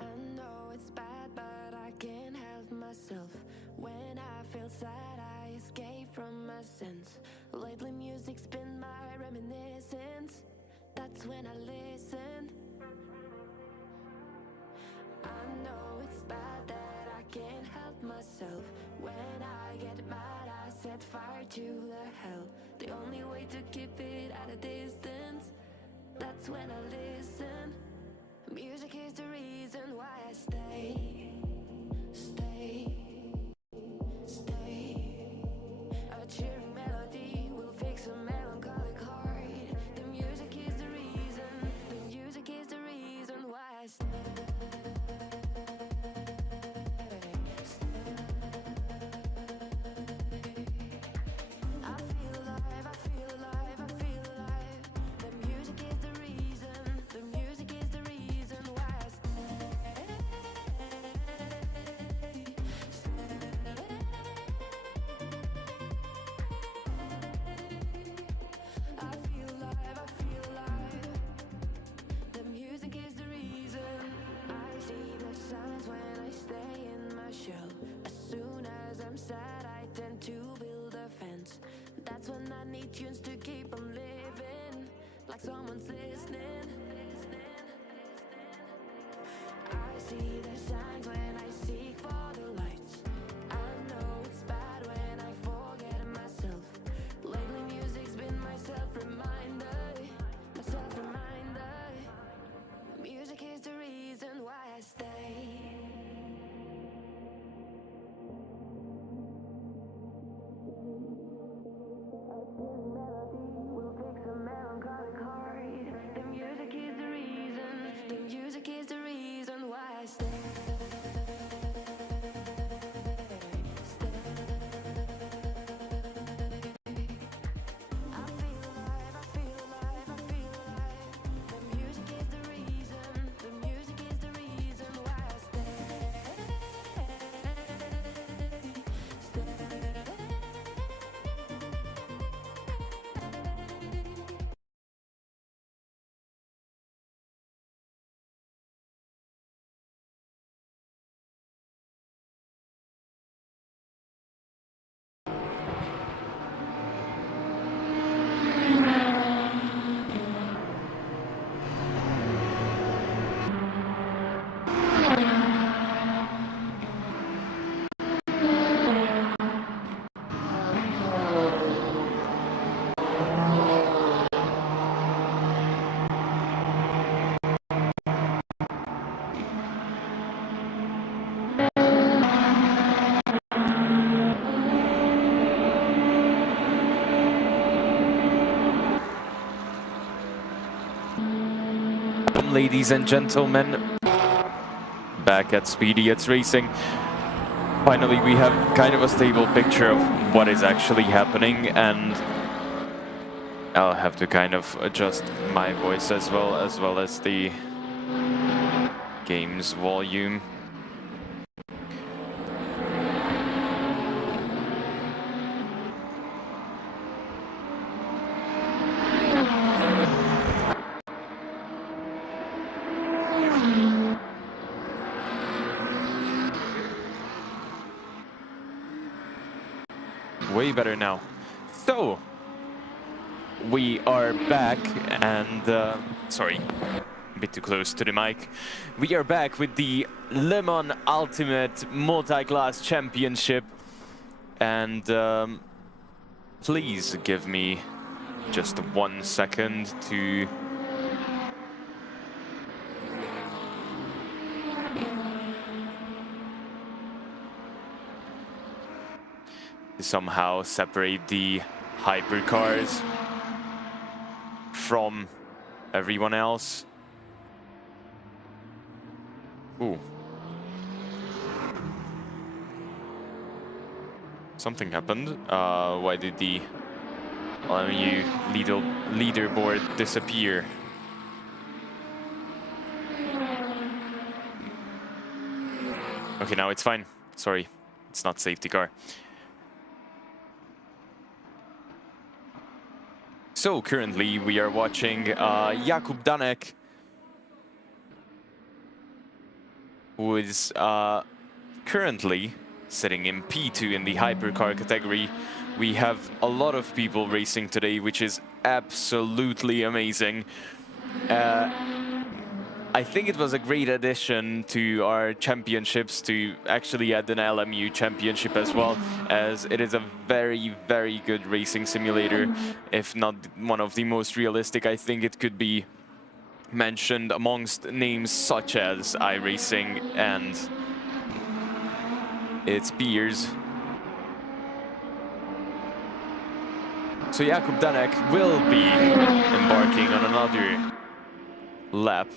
I know it's bad, but I can't help myself. When I feel sad, I escape from my sense. Lately music's been my reminiscence. That's when I listen. I know it's bad that I can't help myself. When I get mad, I set fire to the hell. The only way to keep it at a distance, that's when I listen. Music is the reason why I stay, stay, stay. A cheering melody will fix a melancholic heart. The music is the reason, the music is the reason why I stay. I feel alive, I feel alive, I feel alive. The music is the reason, the music ladies and gentlemen. Back at Speedy It's Racing. Finally, we have kind of a stable picture of what is actually happening, and I'll have to kind of adjust my voice as well as the game's volume. Way better now. So, we are back and, sorry, a bit too close to the mic. We are back with the Le Mans Ultimate Multiclass Championship. And please give me just 1 second to somehow separate the hypercars from everyone else. Ooh. Something happened. Why did the LMU leaderboard disappear? Okay, now it's fine. Sorry, it's not safety car. So currently we are watching Jakub Danek, who is currently sitting in P2 in the hypercar category. We have a lot of people racing today, which is absolutely amazing. I think it was a great addition to our championships to actually add an LMU championship as well, as it is a very, very good racing simulator, if not one of the most realistic. I think it could be mentioned amongst names such as iRacing and its peers. So Jakub Danek will be embarking on another lap,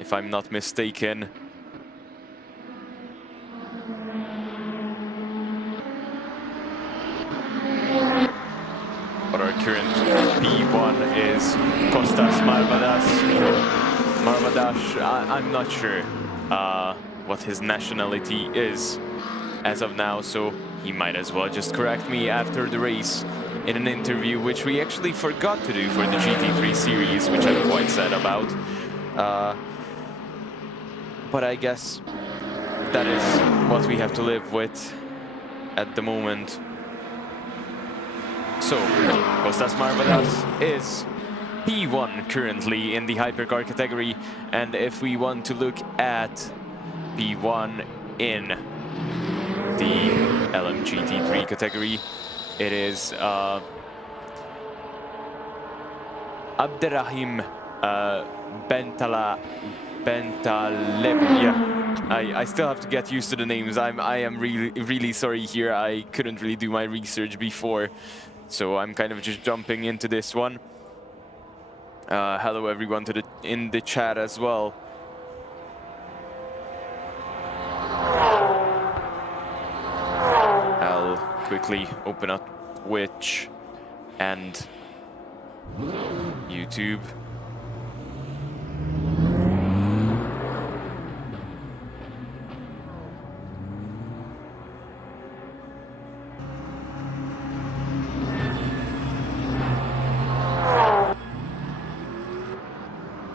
if I'm not mistaken. But our current P1 is Kostas Marvadas. I'm not sure what his nationality is as of now, so he might as well just correct me after the race in an interview, which we actually forgot to do for the GT3 series, which I'm quite sad about. But I guess that is what we have to live with at the moment. So, Kostas Marvadas is P1 currently in the hypercar category, and if we want to look at P1 in the LMGT3 category, it is Abderrahim Bentaleb. Yeah, I still have to get used to the names. I am really sorry here. I couldn't really do my research before, so I'm kind of just jumping into this one. Hello everyone in the chat as well. I'll quickly open up Twitch and YouTube.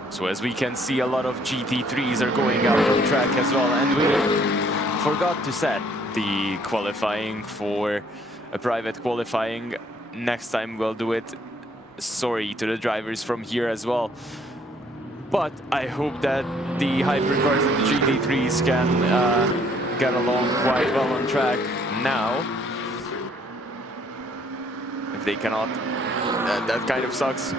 So as we can see, a lot of GT3s are going out on track as well, and we forgot to set the qualifying for a private qualifying. Next time we'll do it. Sorry to the drivers from here as well. But I hope that the hypercars and the GT3s can get along quite well on track now. If they cannot, that kind of sucks.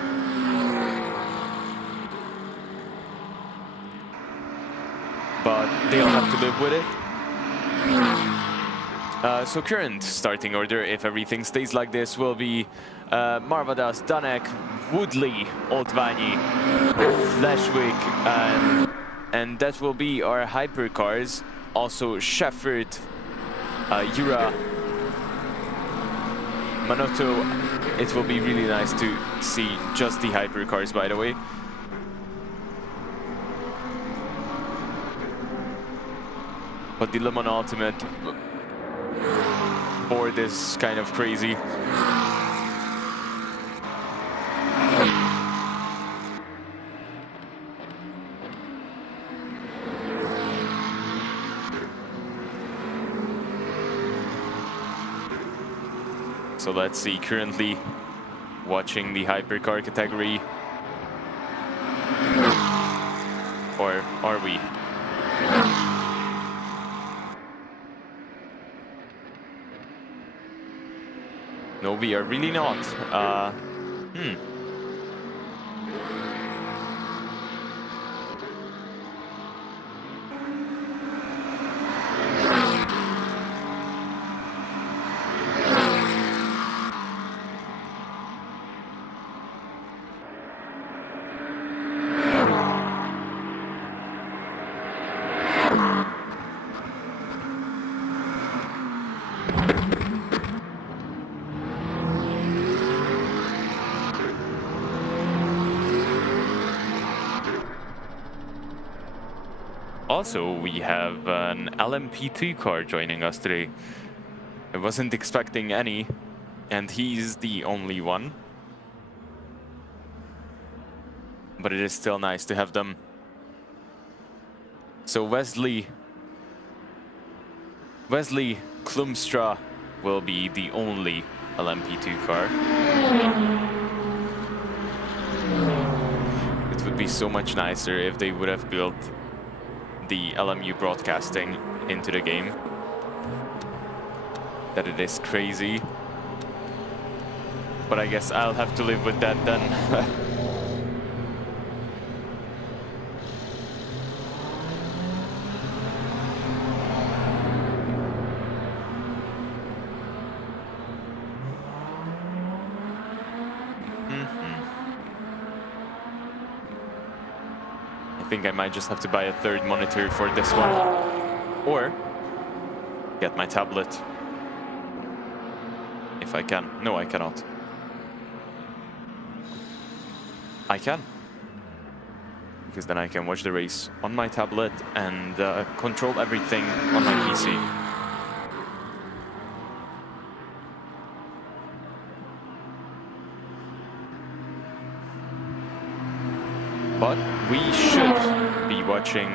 But they'll have to live with it. So current starting order, if everything stays like this, will be Marvadas, Danek, Woodley, Oltvanyi, Fleshwick, and that will be our hypercars. Also Shefford, Yura, Manoto. It will be really nice to see just the hypercars, by the way. But the Le Mans Ultimate board is kind of crazy. So let's see, currently watching the hypercar category. Or are we? No, we are really not. Also, we have an LMP2 car joining us today. I wasn't expecting any, and he's the only one. But it is still nice to have them. So Wesley Klumstra will be the only LMP2 car. It would be so much nicer if they would have built the LMU broadcasting into the game. That it is crazy. But I guess I'll have to live with that then. I think I might just have to buy a third monitor for this one. Or get my tablet. If I can. No, I cannot. I can. Because then I can watch the race on my tablet and control everything on my PC. But we should be watching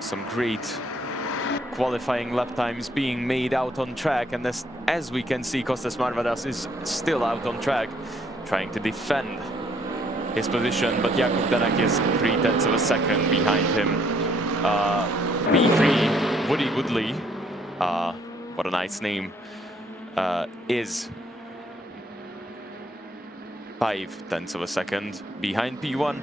some great qualifying lap times being made out on track, and as we can see, Kostas Marvadas is still out on track, trying to defend his position, but Jakub Danek is 0.3 of a second behind him. P3, Woody Woodley, what a nice name, is 0.5 of a second behind P1.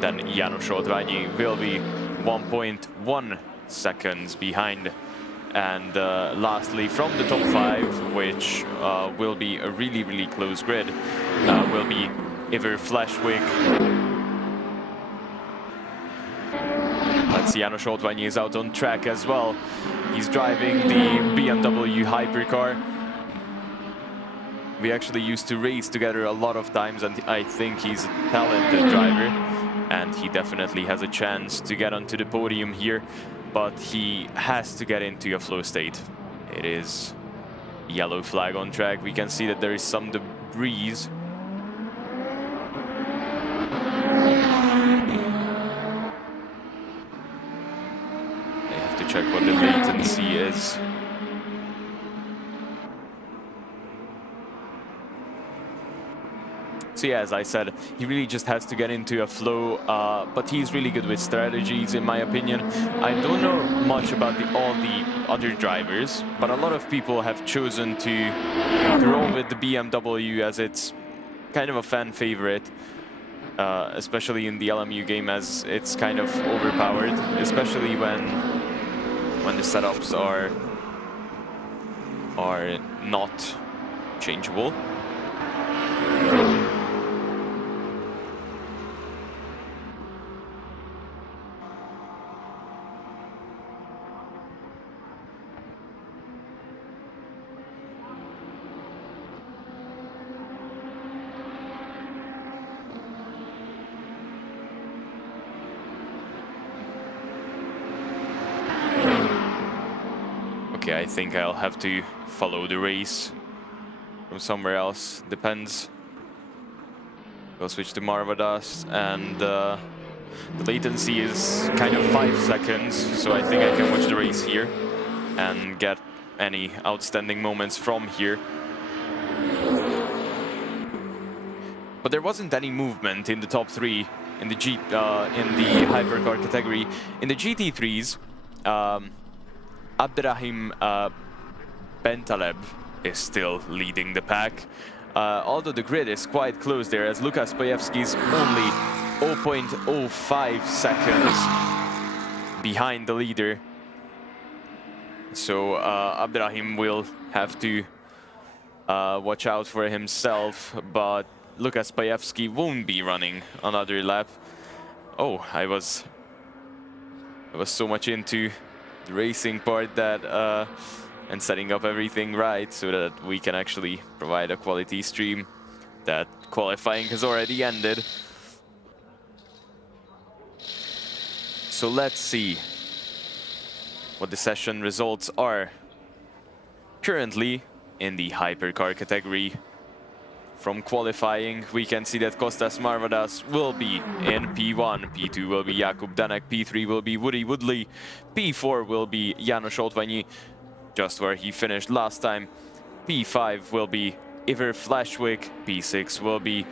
Then Janusz Oltvanyi will be 1.1 seconds behind. And lastly, from the top 5, which will be a really, really close grid, will be Iver Fleshwick. Let's see, Janusz Oltvanyi is out on track as well. He's driving the BMW hypercar. We actually used to race together a lot of times, and I think he's a talented driver, and he definitely has a chance to get onto the podium here, but he has to get into a flow state. It is yellow flag on track. We can see that there is some debris. I have to check what the latency is. So yeah, as I said, he really just has to get into a flow, but he's really good with strategies, in my opinion. I don't know much about all the other drivers, but a lot of people have chosen to roll with the BMW as it's kind of a fan favorite, especially in the LMU game, as it's kind of overpowered, especially when the setups are are not changeable. Okay, I think I'll have to follow the race from somewhere else. Depends. We'll switch to Marvadas, and the latency is kind of 5 seconds, so I think I can watch the race here and get any outstanding moments from here. But there wasn't any movement in the top 3 in the hypercar category. In the GT3s, Abderrahim Bentaleb is still leading the pack. Although the grid is quite close there, as Lukas Pajewski's only 0.05 seconds behind the leader. So Abderrahim will have to watch out for himself, but Lukas Pajewski won't be running another lap. Oh, I was so much into the racing part that and setting up everything right so that we can actually provide a quality stream. That qualifying has already ended. So let's see what the session results are. Currently in the hypercar category, from qualifying, we can see that Kostas Marvadas will be in P1, P2 will be Jakub Danek, P3 will be Woody Woodley, P4 will be János Ottvanyi, just where he finished last time, P5 will be Iver Flashwick, P6 will be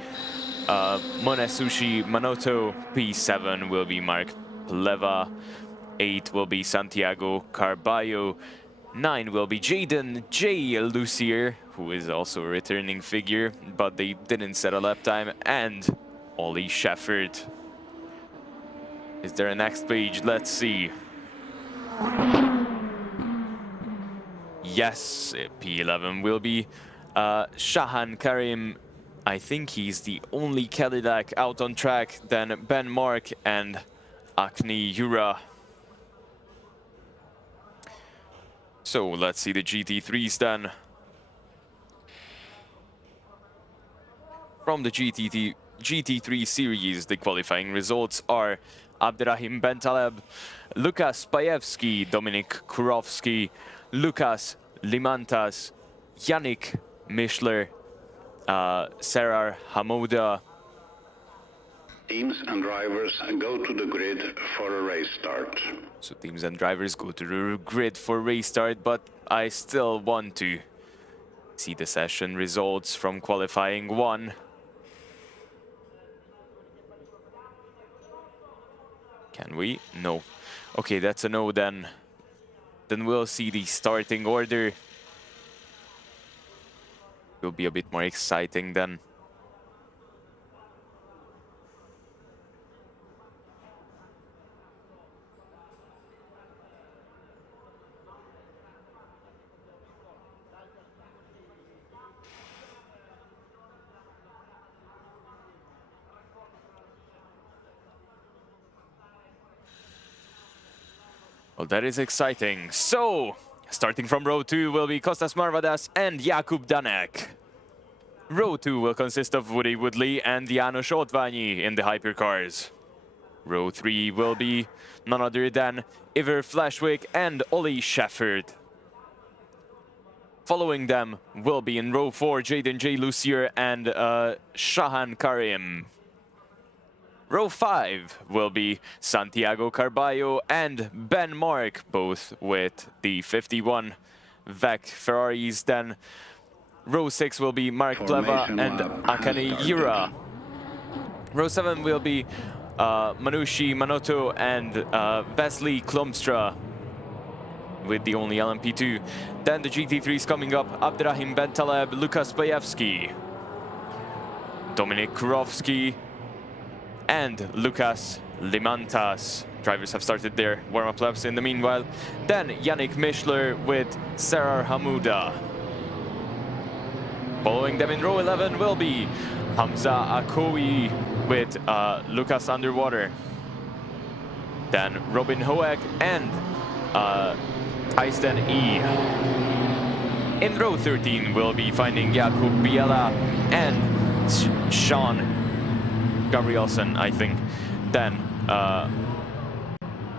Monesushi Manoto, P7 will be Mark Pleva, 8 will be Santiago Carballo, 9 will be Jaden J. Lucier, who is also a returning figure, but they didn't set a lap time, and Ollie Shefford. Is there a next page? Let's see. Yes, P11 will be Shahan Karim. I think he's the only Cadillac out on track, then Ben Mark and Akni Yura. So let's see the GT3s then. From the GT3 series, the qualifying results are Abderrahim Bentaleb, Lukas Pajewski, Dominik Kurowski, Lukas Limantas, Yannick Mischler, Serar Hamouda. Teams and drivers go to the grid for a race start. So teams and drivers go to the grid for race start, but I still want to see the session results from qualifying 1. Can we? No. Okay, that's a no then. Then we'll see the starting order. Will be a bit more exciting then. Well, that is exciting. So, starting from row 2 will be Kostas Marvadas and Jakub Danek. Row 2 will consist of Woody Woodley and János Ottvanyi in the hypercars. Row 3 will be none other than Iver Flashwick and Ollie Shefford. Following them will be in row 4 Jaden J. Lucier and Shahan Karim. Row 5 will be Santiago Carballo and Ben Mark, both with the 51 VEC Ferraris. Then row 6 will be Mark Pleva and Akane Yura. Row 7 will be Manushi Manoto and Wesley Klumstra with the only LMP2. Then the GT3s coming up, Abderrahim Bentaleb, Lukas Pajewski, Dominik Kurowski, and Lukas Limantas. Drivers have started their warm-up laps in the meanwhile. Then Yannick Mischler with Serar Hamouda. Following them in row 11 will be Hamza Akoui with Lucas Underwater. Then Robin Hoek and Tyson E. In row 13 we'll be finding Jakub Biela and Sean Gabrielsen, I think. Then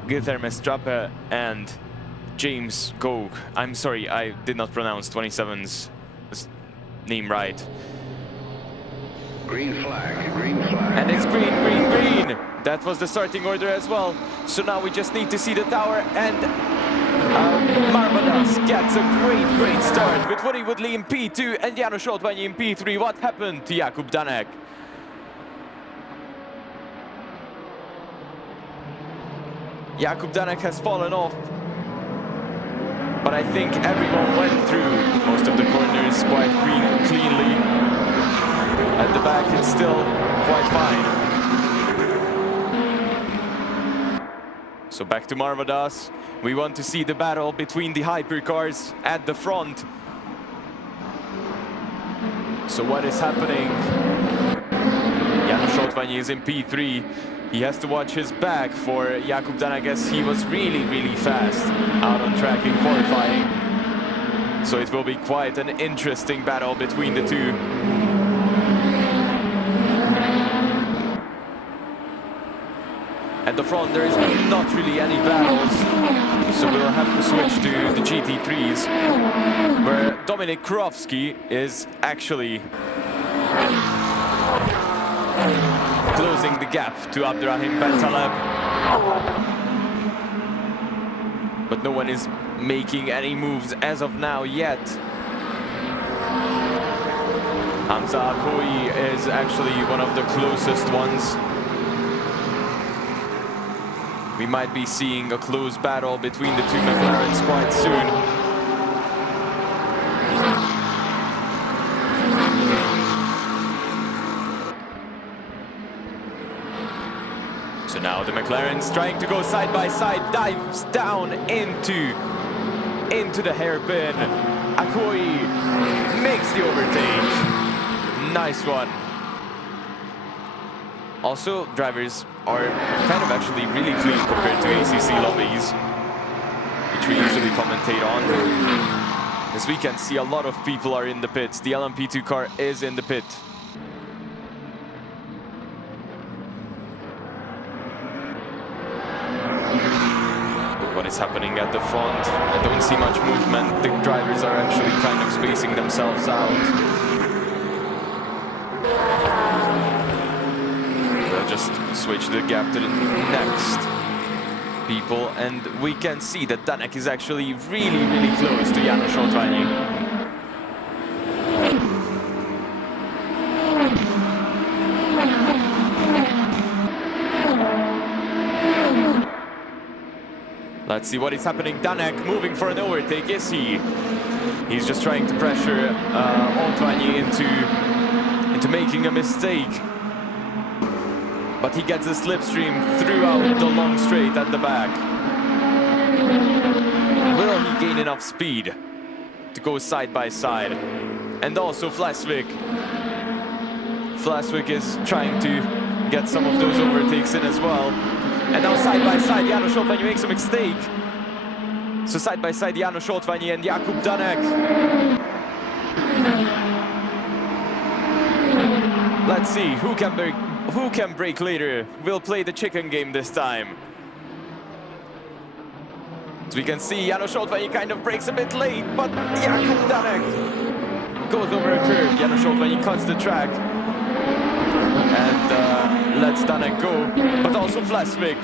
Guilherme Strape and James Gog. I'm sorry, I did not pronounce 27's name right. Green flag, green flag. And it's green, green, green. That was the starting order as well. So now we just need to see the tower, and Marvadas gets a great start with Woody Woodley in P2 and Janos Oltvanyi in P3. What happened to Jakub Danek? Jakub Danek has fallen off, but I think everyone went through most of the corners quite cleanly. At the back, it's still quite fine. So back to Marvadas. We want to see the battle between the hypercars at the front. So what is happening? Janos Oltvanyi is in P3. He has to watch his back for Jakub Danek, as he was really fast out on track in qualifying. So it will be quite an interesting battle between the two. At the front there is not really any battles, so we'll have to switch to the GT3s, where Dominik Kurowski is actually closing the gap to Abdurrahim Bentaleb. But no one is making any moves as of now yet. Hamza Akoui is actually one of the closest ones. We might be seeing a close battle between the two McLarens quite soon. So now the McLaren's trying to go side by side, dives down into the hairpin. Akoui makes the overtake. Nice one. Also, drivers are kind of actually really clean compared to ACC lobbies, which we usually commentate on. As we can see, a lot of people are in the pits. The LMP2 car is in the pit. What is happening at the front? I don't see much movement. The drivers are actually kind of spacing themselves out. Just switch the gap to the next people, and we can see that Danek is actually really close to Janos Oltvanyi. Let's see what is happening. Danek moving for an overtake, is he? He's just trying to pressure Oltvanyi into making a mistake. But he gets the slipstream throughout the long straight at the back. Will he gain enough speed to go side by side? And also Flasvik. Flasvik is trying to get some of those overtakes in as well. And now side by side, Janos Oltvanyi makes a mistake. So side by side, Janos Oltvanyi and Jakub Danek. Let's see who can break later. We'll play the chicken game this time. As we can see, Janos Oltvanyi kind of breaks a bit late, but Jakub Danek goes over a curve. Janos Oltvanyi cuts the track and lets Danek go, but also Flasvik.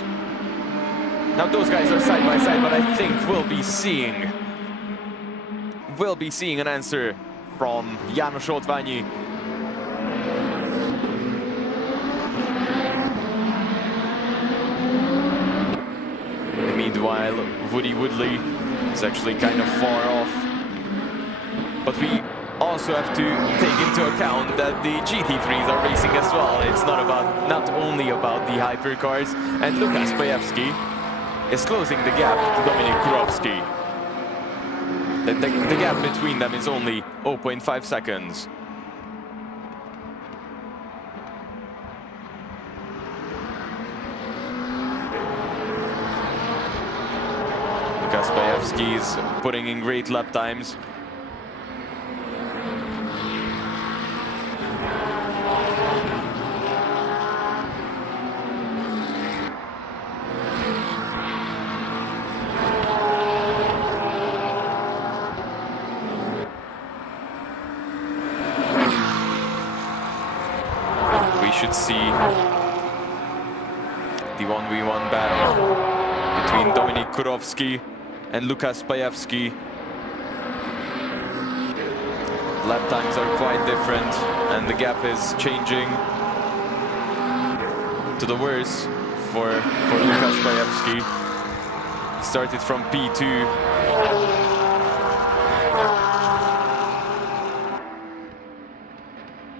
Now those guys are side by side, but I think we'll be seeing an answer from Janos Oltvanyi. Meanwhile, Woody Woodley is actually kind of far off. But we also have to take into account that the GT3s are racing as well. It's not only about the hypercars, and Lukas Pajewski is closing the gap to Dominik Kurowski. The gap between them is only 0.5 seconds. Kurowski is putting in great lap times. We should see the 1v1 battle between Dominik Kurowski and Lukas Pajewski. Lap times are quite different and the gap is changing to the worse for Lukas Pajewski. He started from P2.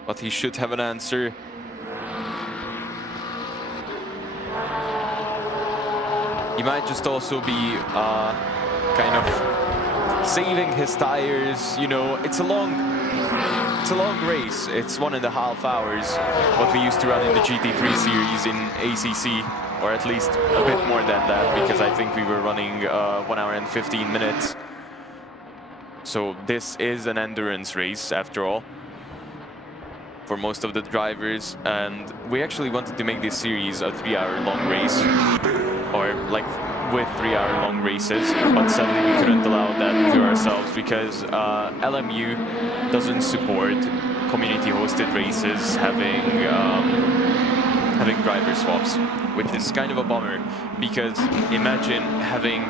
But he should have an answer. He might just also be kind of saving his tires. You know, it's a long race. It's 1.5 hours. What we used to run in the GT3 series in ACC, or at least a bit more than that, because I think we were running 1 hour and 15 minutes. So this is an endurance race after all, for most of the drivers, and we actually wanted to make this series a 3-hour-long race, or like with 3-hour-long races, but sadly we couldn't allow that to ourselves because LMU doesn't support community-hosted races having driver swaps, which is kind of a bummer, because imagine having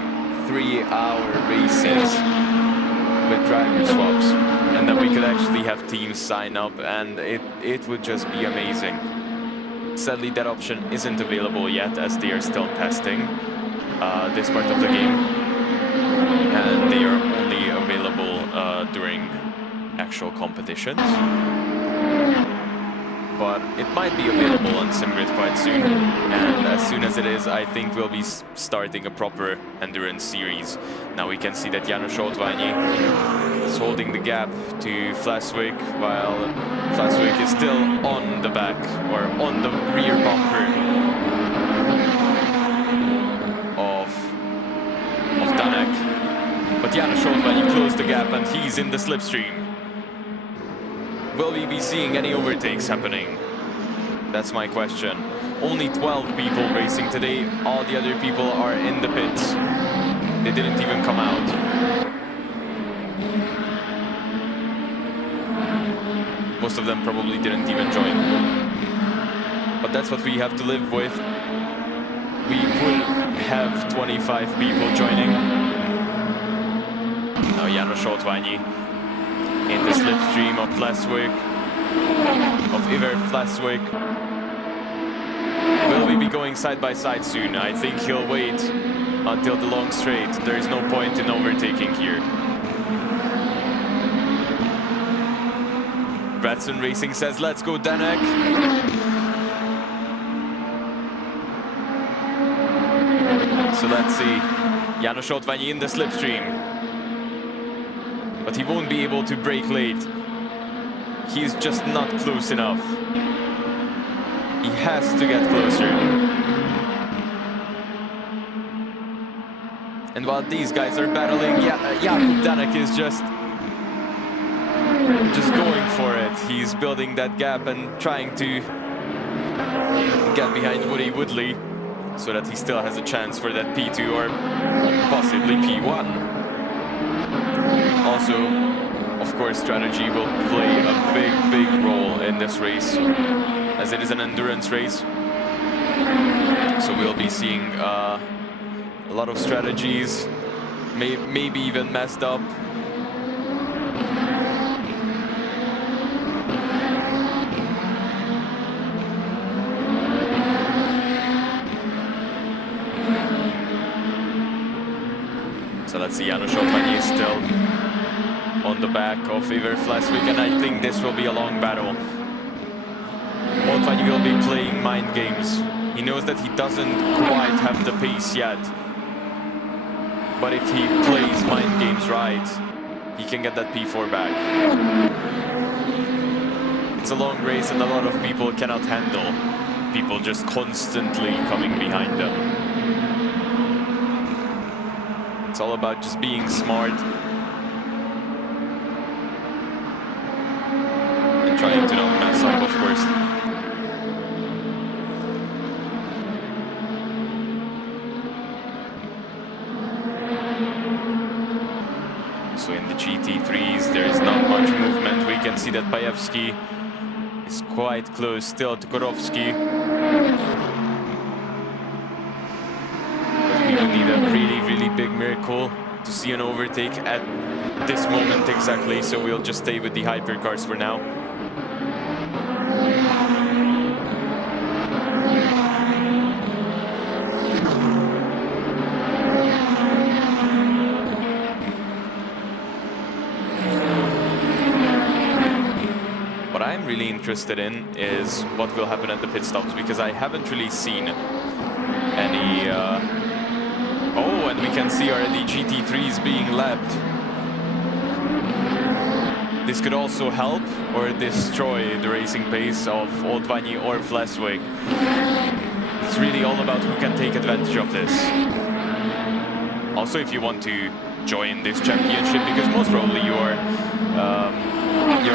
3-hour races with driver swaps, and then we could actually have teams sign up, and it would just be amazing. Sadly, that option isn't available yet, as they are still testing this part of the game, and they are only available during actual competitions. But it might be available on SimGrid quite soon, and as soon as it is, I think we'll be starting a proper endurance series. Now we can see that János Oldványi is holding the gap to Flesvig, while Flesvig is still on the back, or on the rear bumper of Danek. But János Oldványi closed the gap and he's in the slipstream. Will we be seeing any overtakes happening? That's my question. Only 12 people racing today. All the other people are in the pits. They didn't even come out. Most of them probably didn't even join. But that's what we have to live with. We would have 25 people joining. Now János Oldványi in the slipstream of Flesvig, of Iver Flesvig. Will we be going side by side soon? I think he'll wait until the long straight. There is no point in overtaking here. Bradson Racing says, let's go Danek. So let's see. János Oldványi in the slipstream. But he won't be able to brake late. He's just not close enough. He has to get closer. And while these guys are battling, Jakub Danek is just going for it. He's building that gap and trying to get behind Woody Woodley so that he still has a chance for that P2 or possibly P1. Also, of course, strategy will play a big role in this race, as it is an endurance race. So we'll be seeing a lot of strategies, maybe even messed up. So let's see, János Oldványi is still on the back of Iver Flesvig, and I think this will be a long battle. Oldványi will be playing mind games. He knows that he doesn't quite have the pace yet, but if he plays mind games right, he can get that P4 back. It's a long race and a lot of people cannot handle people just constantly coming behind them. It's all about just being smart and trying to not mess up, of course. So in the GT3s, there is not much movement. We can see that Pajewski is quite close still to Korowski. But we would need a really, really big miracle to see an overtake at this moment exactly. So we'll just stay with the hypercars for now. What I'm really interested in is what will happen at the pit stops, because I haven't really seen any... Oh, and we can see already GT3s being lapped. This could also help or destroy the racing pace of Oldvani or Fleswig. It's really all about who can take advantage of this. Also, if you want to join this championship, because most probably you're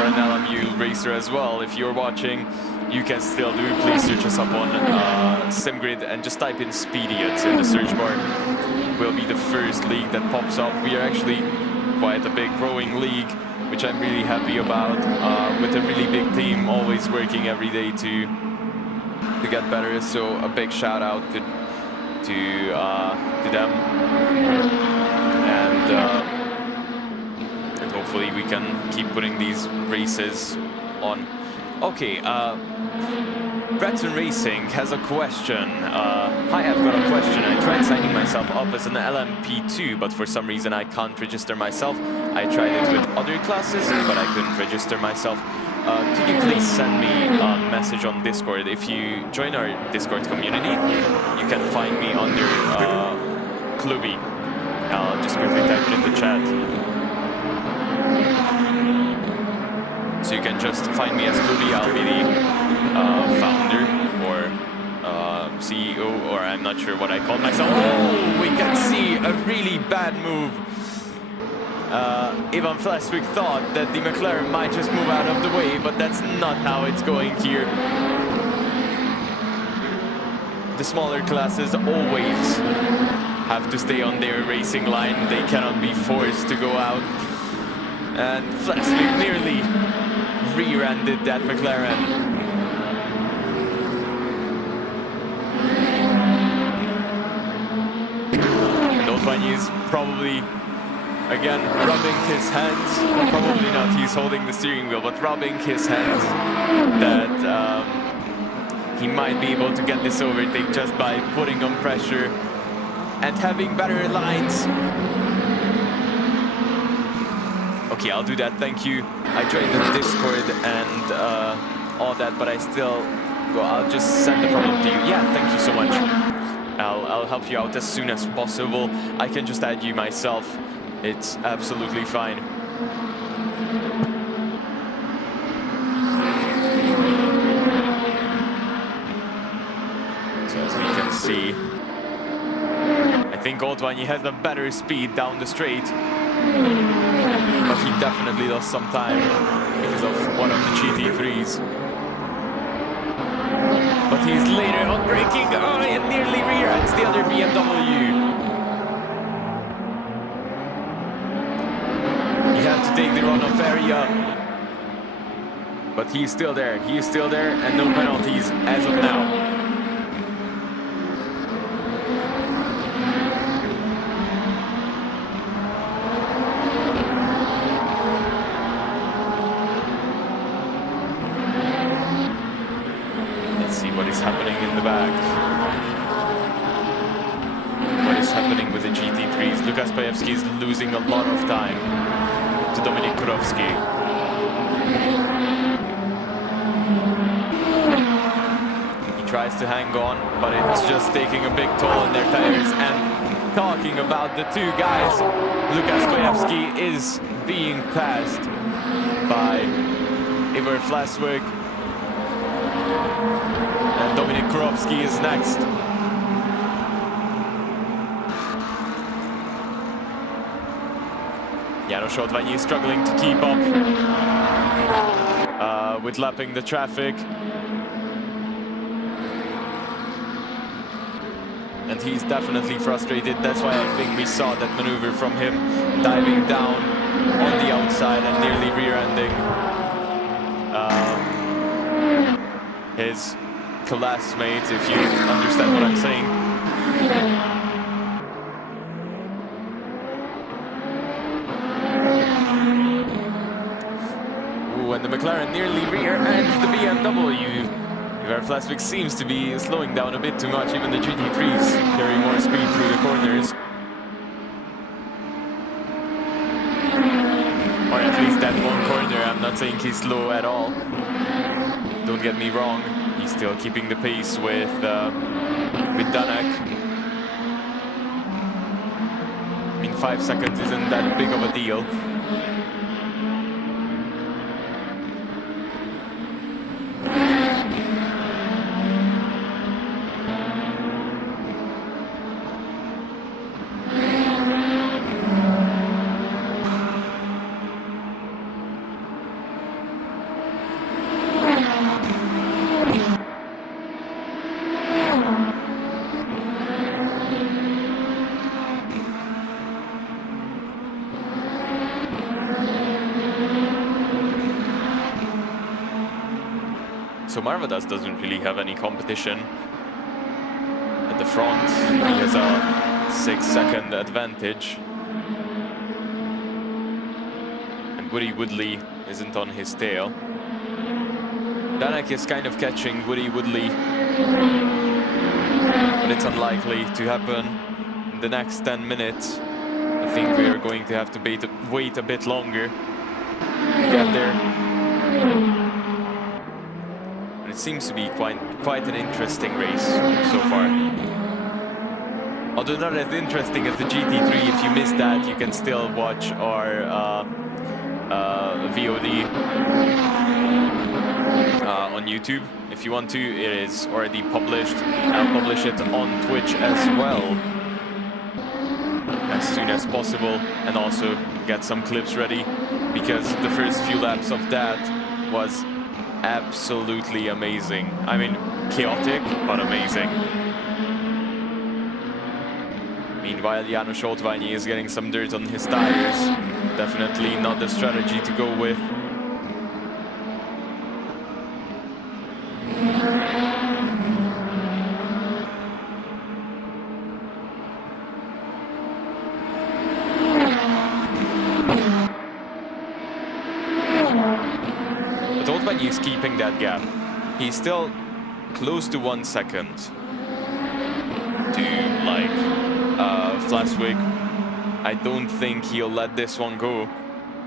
an LMU racer as well. If you're watching, you can still do it. Please search us up on SimGrid and just type in Speediots in the search bar. Will be the first league that pops up. We are actually quite a big growing league, which I'm really happy about, with a really big team always working every day to get better. So a big shout out to them, and hopefully we can keep putting these races on. Okay, Breton Racing has a question. Hi, I've got a question. I tried signing myself up as an LMP2, but for some reason I can't register myself. I tried it with other classes, but I couldn't register myself. Could you please send me a message on Discord? If you join our Discord community, you can find me under Klubi. I'll just quickly type it in the chat. So you can just find me as Klubi. I'll be the founder or CEO, or I'm not sure what I call myself. Oh, we can see a really bad move. Ivan Fleswig thought that the McLaren might just move out of the way, but that's not how it's going here. The smaller classes always have to stay on their racing line. They cannot be forced to go out. And Fleswig nearly rear-ended that McLaren. And Oldvani is probably, again, rubbing his hands. Probably not, he's holding the steering wheel, but rubbing his hands that he might be able to get this overtake just by putting on pressure and having better lines. Okay, I'll do that, thank you. I joined the Discord and all that, but I still, well, I'll just send the problem to you. Yeah, thank you so much. I'll help you out as soon as possible. I can just add you myself. It's absolutely fine. So as we can see, I think Oldvani has a better speed down the straight, but he definitely lost some time because of one of the GT3s. But he's later on braking. Oh, and nearly rear-ends the other BMW. He had to take the runoff area, but he's still there. He is still there, and no penalties as of now. Let's see what is happening in the back. What is happening with the GT3s? Lukas Pajewski is losing a lot of time to Dominik Kurowski. He tries to hang on, but it's just taking a big toll on their tires. And talking about the two guys, Lukas Pajewski is being passed by Ivar Fleswig. And Dominik Kurowski is next. Janos Oldványi is struggling to keep up with lapping the traffic. And he's definitely frustrated. That's why I think we saw that maneuver from him, diving down on the outside and nearly rear-ending his classmate, if you understand what I'm saying. Ooh, and the McLaren nearly rear-ends the BMW. Ivar Flesvig seems to be slowing down a bit too much. Even the GT3s carry more speed through the corners. Or at least that one corner. I'm not saying he's slow at all. Don't get me wrong. He's still keeping the pace with Danek. I mean, 5 seconds isn't that big of a deal. So Marvadas doesn't really have any competition at the front. He has a 6-second advantage. And Woody Woodley isn't on his tail. Danek is kind of catching Woody Woodley, but it's unlikely to happen in the next 10 minutes. I think we are going to have to wait a bit longer to get there. It seems to be quite an interesting race so far. Although not as interesting as the GT3, if you missed that, you can still watch our VOD on YouTube if you want to. It is already published. I'll publish it on Twitch as well as soon as possible, and also get some clips ready, because the first few laps of that was absolutely amazing. I mean, chaotic, but amazing. Meanwhile, Janos Oldványi is getting some dirt on his tires. Definitely not the strategy to go with. He's keeping that gap. He's still close to 1 second to Flesvig. I don't think he'll let this one go,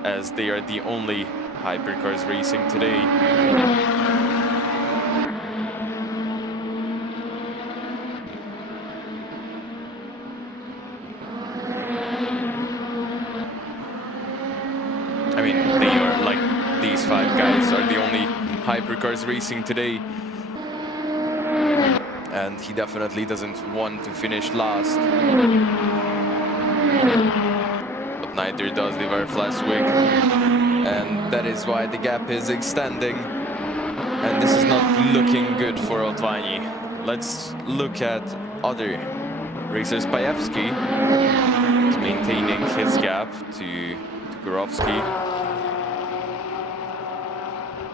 as they are the only hypercars racing today. I mean, they are these 5 guys are the only hypercars racing today, and he definitely doesn't want to finish last. But neither does Ivar Flesvig, and that is why the gap is extending, and this is not looking good for Oldványi. Let's look at other racers. Pajewski is maintaining his gap to Górowski.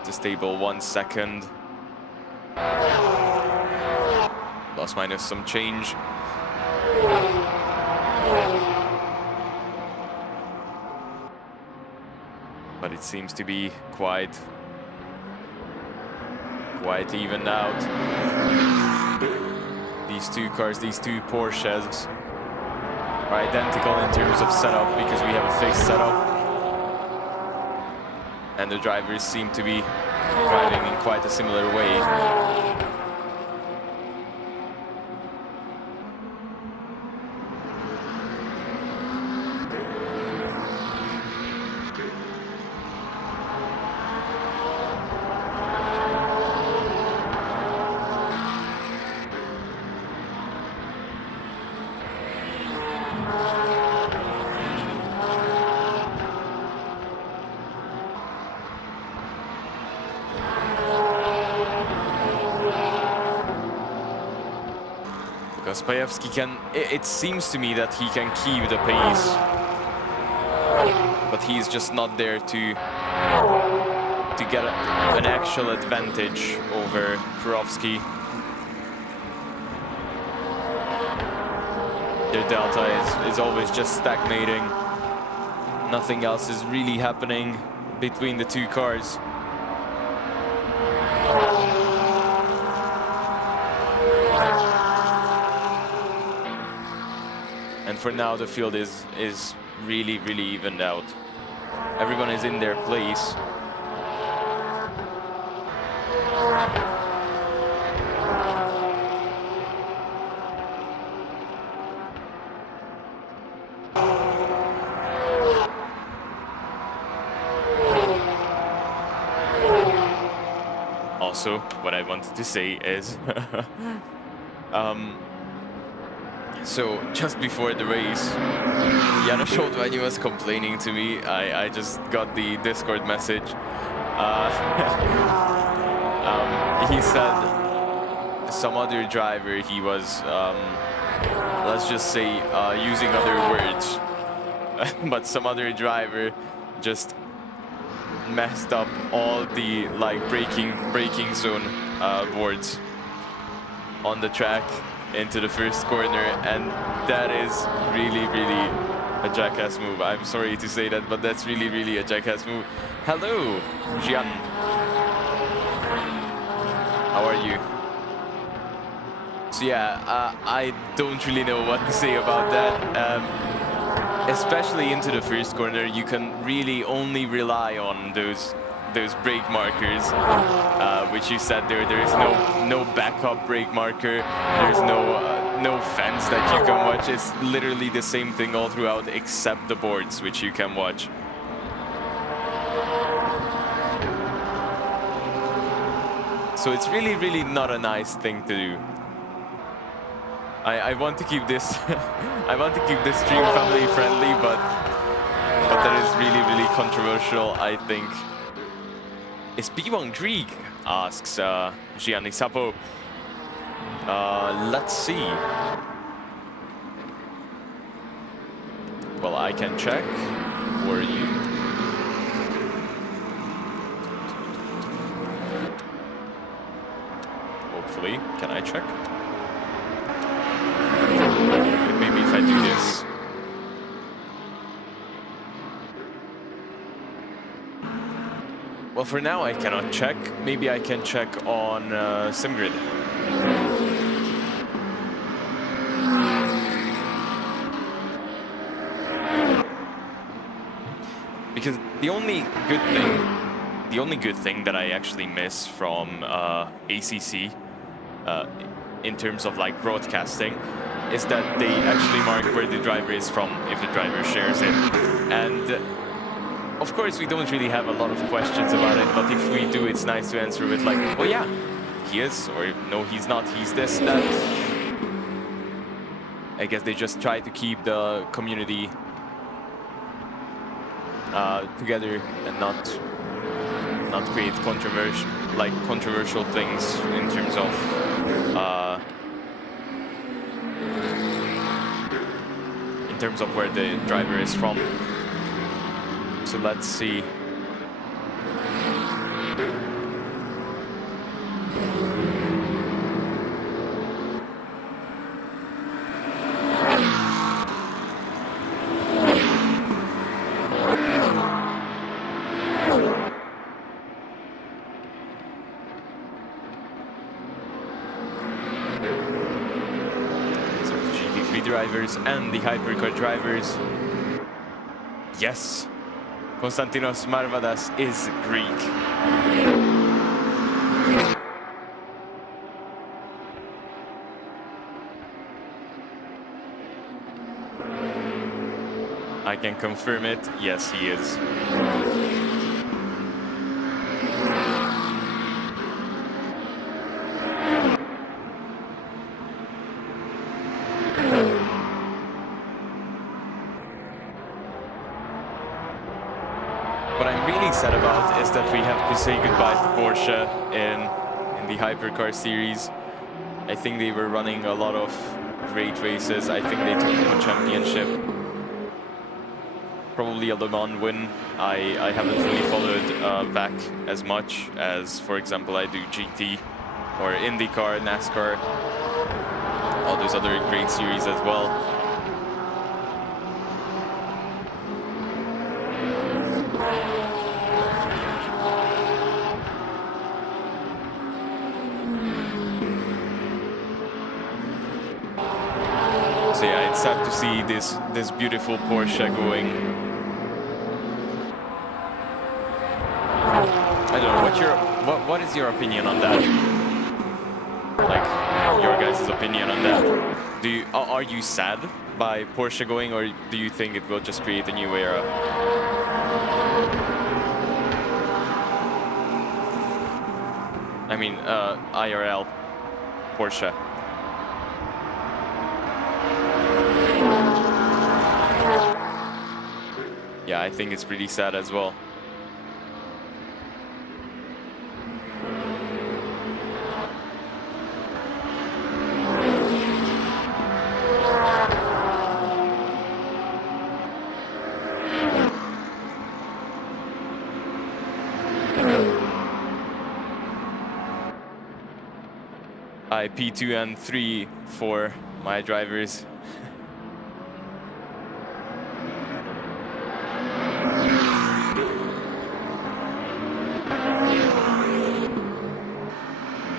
A stable 1 second. Plus minus some change. But it seems to be quite evened out. These two cars, these two Porsches, are identical in terms of setup, because we have a fixed setup. And the drivers seem to be driving in quite a similar way. because Pajewski can, it seems to me that he can keep the pace, but he's just not there to get an actual advantage over Turovsky. Their delta is always just stagnating. Nothing else is really happening between the two cars. And for now, the field is really, really evened out. Everyone is in their place. Also, what I wanted to say is, so just before the race, Janos Oldványi was complaining to me. I just got the Discord message. He said some other driver, he was, let's just say, using other words, but some other driver just messed up all the braking zone boards on the track into the first corner, and that is really, really a jackass move. I'm sorry to say that, but that's really, really a jackass move. Hello, Gian. How are you? So yeah, I don't really know what to say about that. Especially into the first corner, you can really only rely on those brake markers, which you said there is no backup brake marker. There's no fence that you can watch. It's literally the same thing all throughout, except the boards, which you can watch. So it's really, really not a nice thing to do. I want to keep this I want to keep this stream family friendly, but that is really, really controversial, I think. Is B1 Greek? Asks Gianni Sapo. Let's see. Well, I can check. Or you? Hopefully, can I check? Maybe if I do this. Well, for now I cannot check. Maybe I can check on SimGrid. Because the only good thing that I actually miss from ACC in terms of like broadcasting is that they actually mark where the driver is from if the driver shares it. And of course we don't really have a lot of questions about it, but if we do, it's nice to answer with like, oh yeah, he is, or no, he's not, he's this, that. I guess they just try to keep the community together and not create controversial things in terms of where the driver is from. So let's see. Drivers and the hypercar drivers. Yes, Konstantinos Marvadas is Greek. I can confirm it. Yes, he is. What I'm really sad about is that we have to say goodbye to Porsche in the Hypercar series. I think they were running a lot of great races. I think they took home a championship. Probably a Le Mans win. I haven't really followed back as much as, for example, I do GT or IndyCar, NASCAR, all those other great series as well. So yeah, it's sad to see this beautiful Porsche going. I don't know, what is your opinion on that? Like, your guys' opinion on that. Are you sad by Porsche going, or do you think it will just create a new era? I mean, IRL, Porsche. Yeah, I think it's pretty sad as well. P2 and 3 for my drivers.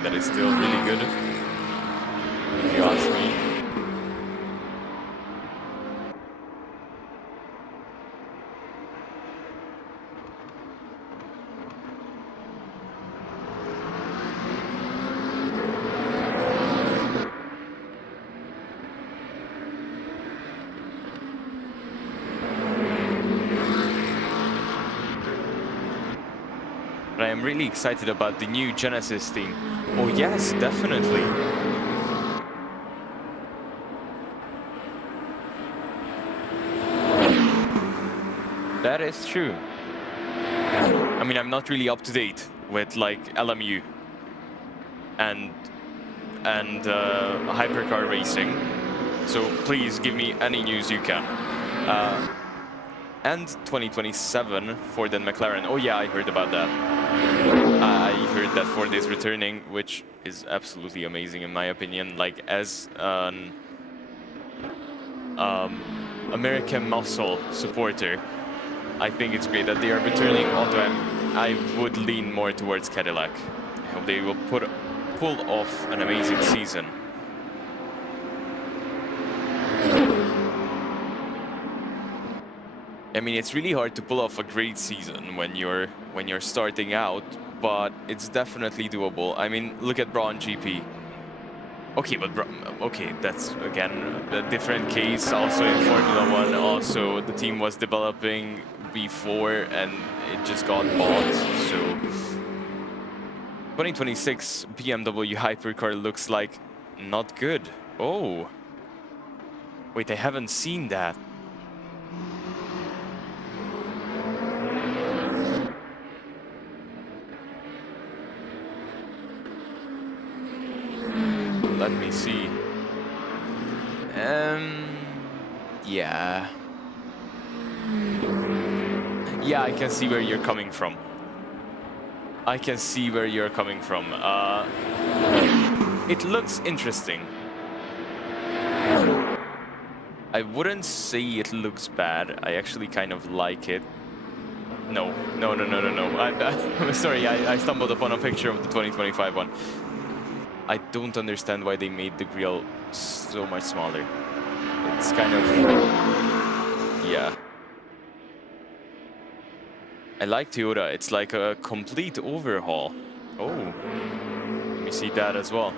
That is still really good, if you ask me. But I am really excited about the new Genesis team. Oh yes, definitely. That is true. I mean, I'm not really up to date with like LMU and hypercar racing. So please give me any news you can. And 2027 Ford and McLaren. Oh yeah, I heard about that. I heard that Ford is returning, which is absolutely amazing in my opinion. Like, as an American muscle supporter, I think it's great that they are returning. Although I would lean more towards Cadillac. I hope they will pull off an amazing season. I mean, it's really hard to pull off a great season when you're starting out, but it's definitely doable. I mean, look at Braun GP. Okay, but okay, that's again a different case. Also in Formula One, also the team was developing before and it just got bought. So 2026 BMW hypercar looks like not good. Oh, wait, I haven't seen that. Let me see. Yeah. Yeah, I can see where you're coming from. I can see where you're coming from. It looks interesting. I wouldn't say it looks bad. I actually kind of like it. No. I'm sorry, I stumbled upon a picture of the 2025 one. I don't understand why they made the grille so much smaller. It's kind of... yeah. I like Toyota. It's like a complete overhaul. Oh. Let me see that as well.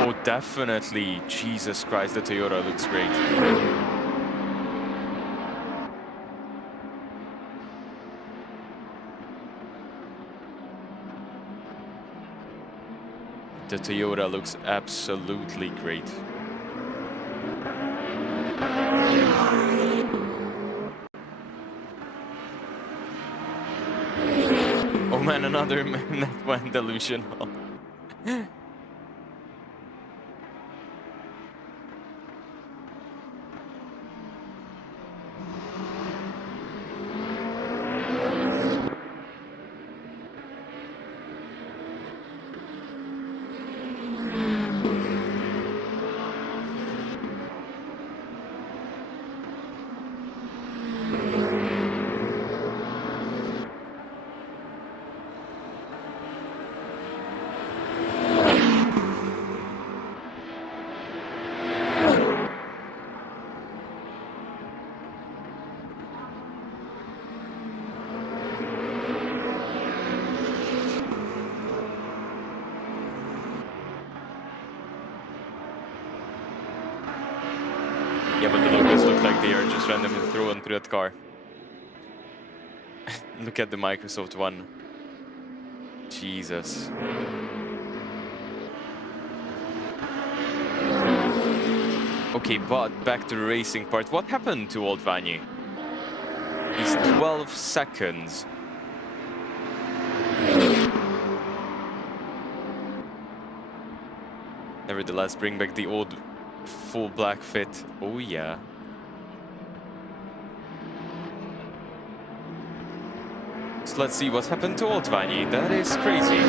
Oh, definitely. Jesus Christ, the Toyota looks great. The Toyota looks absolutely great. Oh man, another net went delusional. Yeah, but the logos look like they are just randomly thrown to that car. Look at the Microsoft one. Jesus. Okay, but back to the racing part. What happened to Old Vanyy? He's 12 seconds. Nevertheless, bring back the old full black fit. Oh yeah. So let's see what happened to Old Vanyy. That is crazy.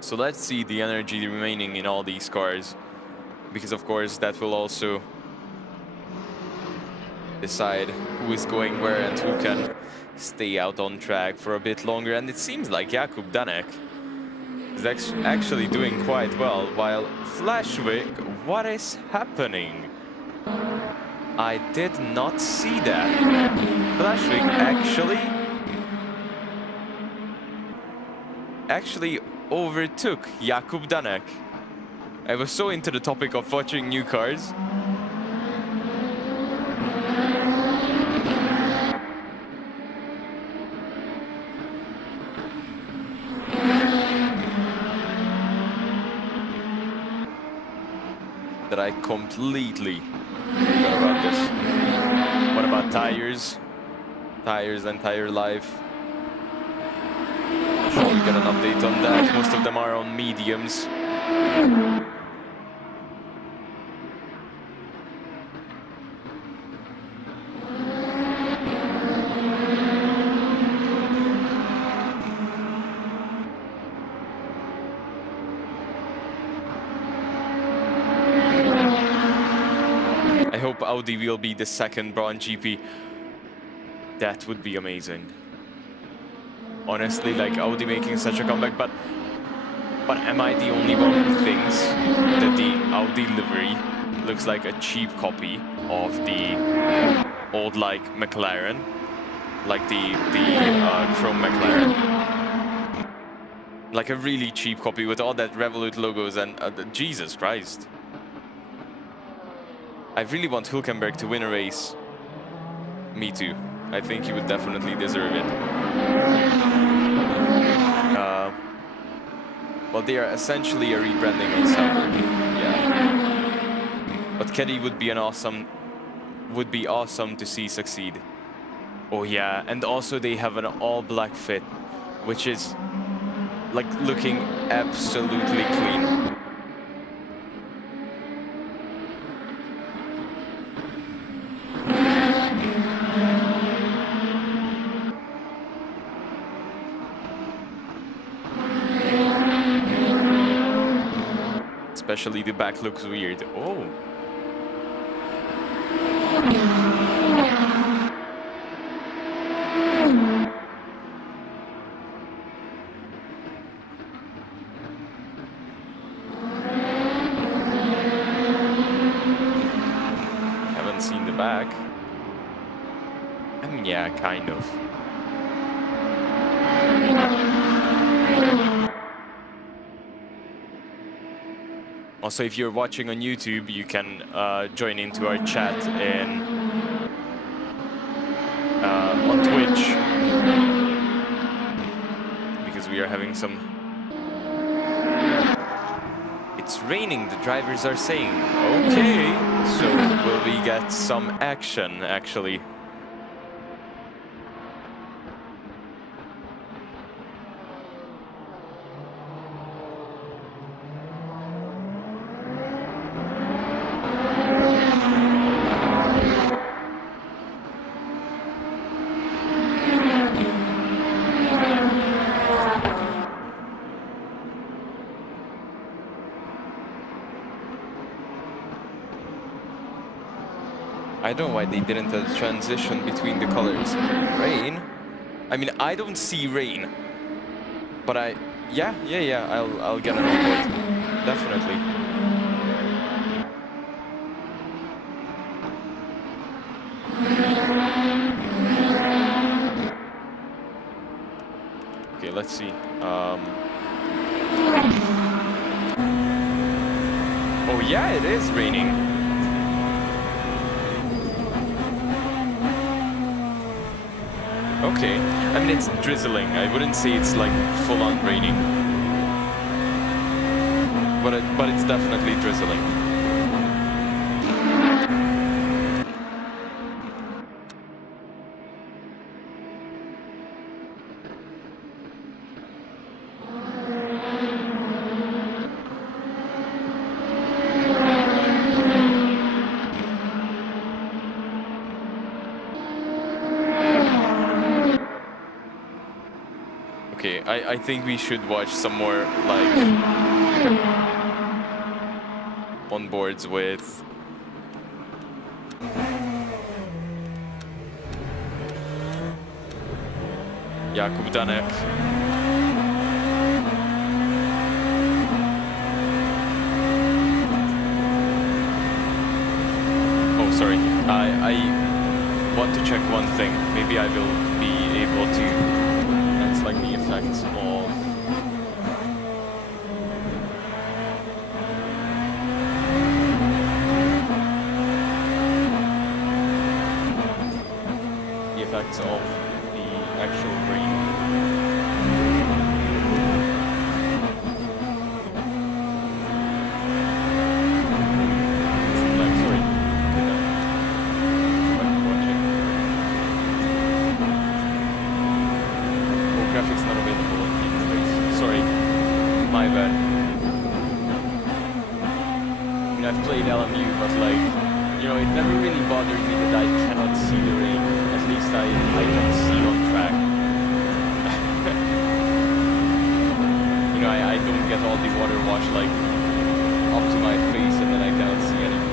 So let's see the energy remaining in all these cars, because of course that will also decide who is going where and who can stay out on track for a bit longer. And it seems like Jakub Danek is actually doing quite well, while Flashwick, what is happening? I did not see that. Flashwick actually overtook Jakub Danek. I was so into the topic of watching new cars. That I completely forgot about this. What about tires? Tires and tire life. Not sure we get an update on that. Most of them are on mediums. I hope Audi will be the second Braun GP. That would be amazing. Honestly, like Audi making such a comeback, but am I the only one who thinks that the Audi livery looks like a cheap copy of the old like McLaren, like the chrome McLaren, like a really cheap copy with all that Revolut logos and Jesus Christ. I really want Hülkenberg to win a race. Me too. I think he would definitely deserve it. Well, they are essentially a rebranding on Sauber. Yeah. But Keddy would be awesome to see succeed. Oh yeah, and also they have an all-black fit, which is like looking absolutely clean. Especially the back looks weird. Oh. Haven't seen the back. I mean, yeah, kind of. Also, if you're watching on YouTube, you can join into our chat on Twitch, because we are having some... It's raining, the drivers are saying. Okay, so will we get some action, actually? I don't know why they didn't transition between the colors. Rain? I mean, I don't see rain, but yeah, I'll get an onboard, definitely. Okay, let's see. Oh yeah, it is raining. Okay, I mean it's drizzling. I wouldn't say it's like full-on raining, but it's definitely drizzling. Okay, I think we should watch some more like onboards with Jakub Danek. Oh, sorry. I want to check one thing. Maybe I will be able to. That's like the effects of the actual rain. Like, sorry. Graphics not available in the race. Sorry, my bad. I mean, I've played LMU, but like, you know, it never really bothered me that I cannot see the rain. At least I can see on track. You know, I don't get all the water wash like up to my face and then I cannot see anything.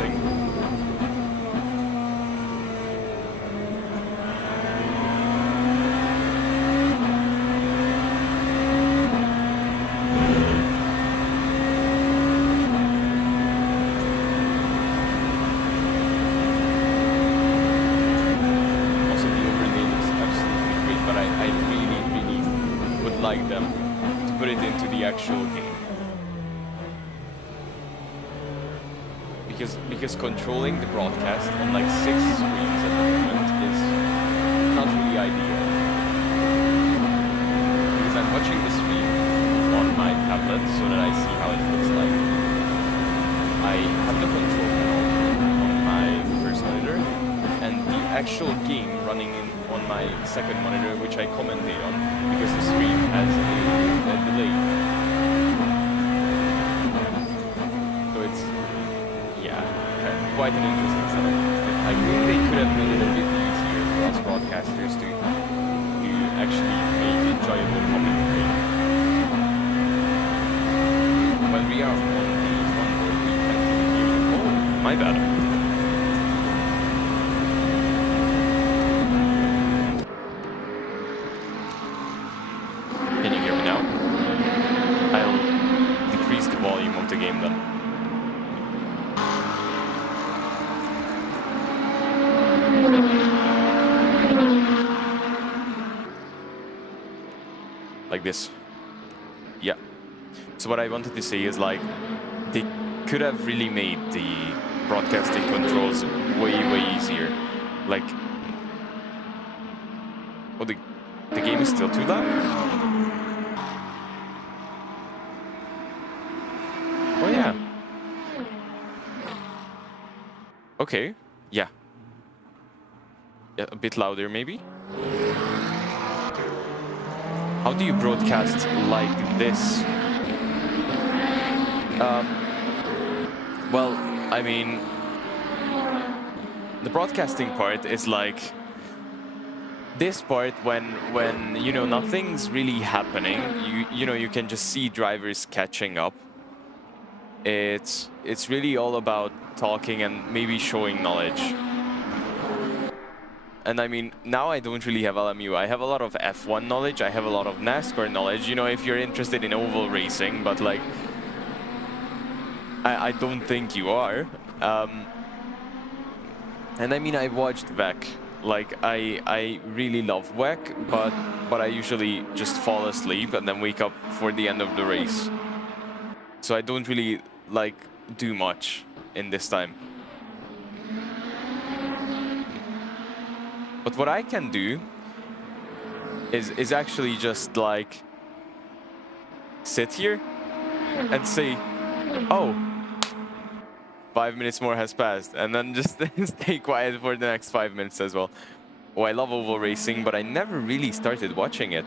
Like them to put it into the actual game, because controlling the broadcast on like 6 screens at the moment is not really ideal, because I'm watching the stream on my tablet so that I see how it looks like. I have the control panel on my first monitor and the actual game running on my second monitor, which I commentate on, because the stream has a delay. So it's, yeah, quite an interesting setup. I think they could have made it a bit easier for us broadcasters to actually make enjoyable commentary. When we are on the onboard, we can't really hear you. Oh, my bad. Game then. Like this. Yeah. So what I wanted to say is like they could have really made the broadcasting controls way easier. Like, oh, the game is still too loud. Oh yeah, Okay, yeah. Yeah, a bit louder maybe. How do you broadcast like this? Well, I mean, the broadcasting part is like this part when you know nothing's really happening. You know you can just see drivers catching up. It's really all about talking and maybe showing knowledge. And I mean, now I don't really have LMU. I have a lot of F1 knowledge. I have a lot of NASCAR knowledge. You know, if you're interested in oval racing, but like, I don't think you are. And I mean, I watched VEC. Like, I really love VEC, but I usually just fall asleep and then wake up for the end of the race. So I don't really like do much in this time. But what I can do is actually just like sit here and say, oh, 5 minutes more has passed, and then just stay quiet for the next 5 minutes as well. Oh, I love oval racing, but I never really started watching it.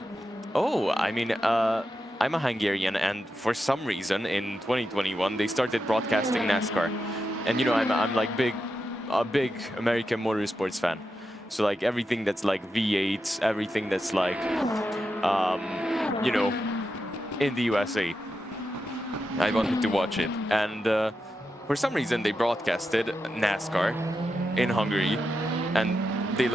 Oh, I mean, I'm a Hungarian, and for some reason in 2021 they started broadcasting NASCAR, and you know I'm like a big American motorsports fan. So like everything that's like V8s, everything that's like, you know, in the USA, I wanted to watch it. And for some reason they broadcasted NASCAR in Hungary, and they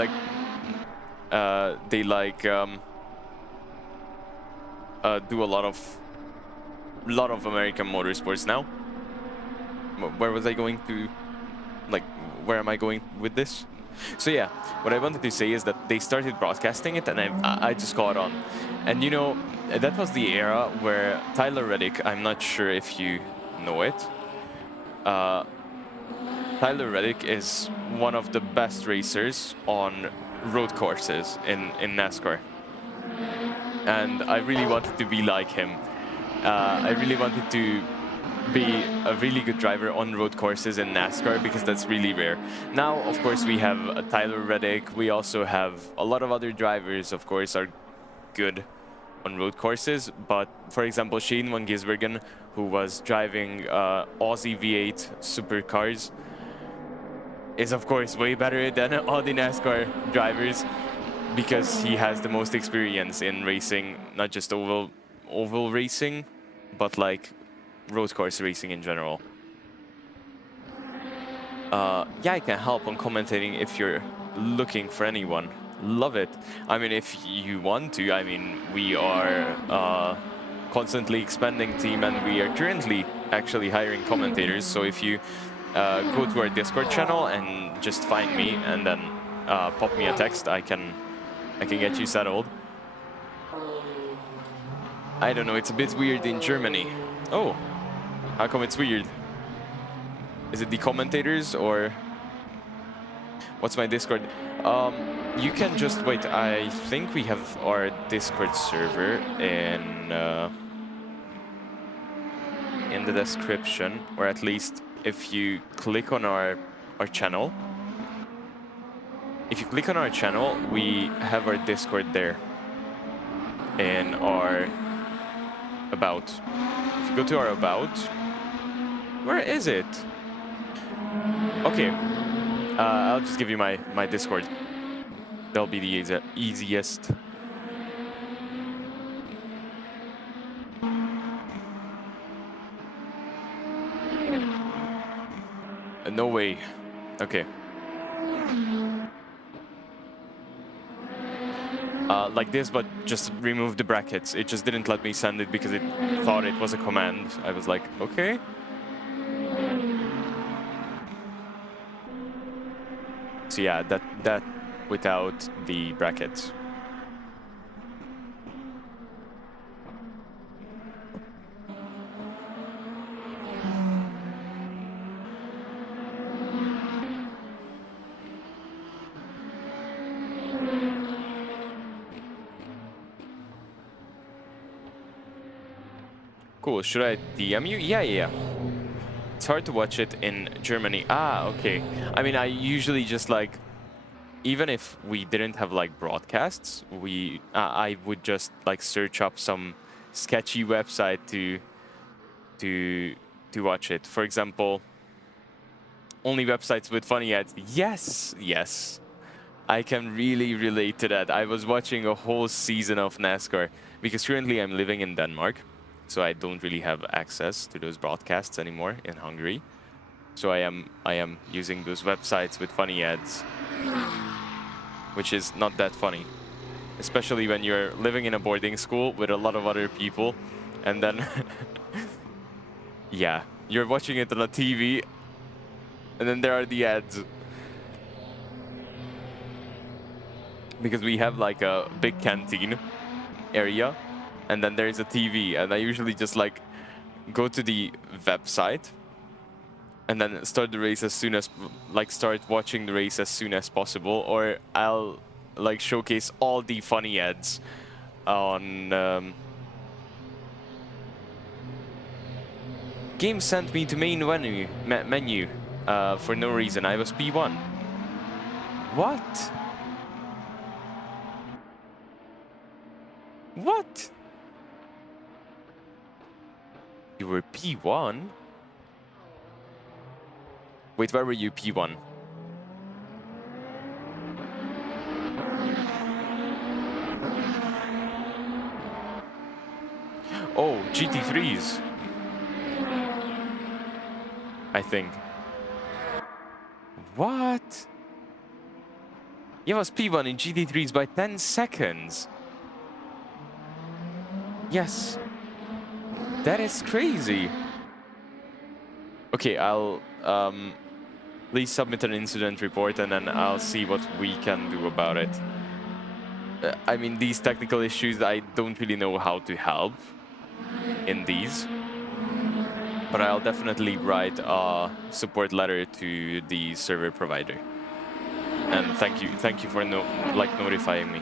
do a lot of American motorsports now. Where was I going to, like, where am I going with this? So yeah, what I wanted to say is that they started broadcasting it, and I just caught on. And you know, that was the era where Tyler Reddick, I'm not sure if you know it, Tyler Reddick is one of the best racers on road courses in NASCAR. And I really wanted to be like him. I really wanted to be a really good driver on road courses in NASCAR, because that's really rare. Now, of course, we have Tyler Reddick. We also have a lot of other drivers, of course, are good on road courses. But, for example, Shane van Gisbergen, who was driving Aussie V8 supercars, is, of course, way better than all the NASCAR drivers, because he has the most experience in racing, not just oval racing, but like road course racing in general. Yeah, I can help on commentating if you're looking for anyone. Love it. I mean, if you want to, I mean, we are constantly expanding team, and we are currently actually hiring commentators. So if you go to our Discord channel and just find me and then pop me a text, I can get you settled. I don't know, it's a bit weird in Germany. Oh. How come it's weird? Is it the commentators or what's my Discord? You can just wait. I think we have our Discord server in the description, or at least if you click on our channel. If you click on our channel, we have our Discord there in our about. If you go to our about. Where is it? Okay, I'll just give you my Discord. That'll be the easiest. No way. Okay. Like this, but just remove the brackets. It just didn't let me send it because it thought it was a command. I was like, okay. So yeah, that without the brackets. Cool, should I DM you? Yeah. hard to watch it in Germany. Ah, okay. I mean, I usually just like, even if we didn't have like broadcasts, I would just like search up some sketchy website to watch it. For example, only websites with funny ads. Yes, yes. I can really relate to that. I was watching a whole season of NASCAR because currently I'm living in Denmark, so I don't really have access to those broadcasts anymore in Hungary. So I am using those websites with funny ads, which is not that funny, especially when you're living in a boarding school with a lot of other people, and then yeah, you're watching it on a TV, and then there are the ads. Because we have like a big canteen area, and then there's a TV, and I usually just like go to the website and then start the race as soon as, like, start watching the race as soon as possible, or I'll like showcase all the funny ads on game sent me to main menu for no reason. I was P1. What? What? You were P1? Wait, where were you P1? Oh, GT3s. I think. What? You was P1 in GT3s by 10 seconds. Yes. That is crazy. Okay, I'll please submit an incident report and then I'll see what we can do about it. I mean, these technical issues, I don't really know how to help in these. But I'll definitely write a support letter to the server provider. And thank you for notifying me.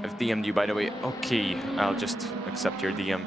I've DM'd you, by the way. Okay, I'll just accept your DM.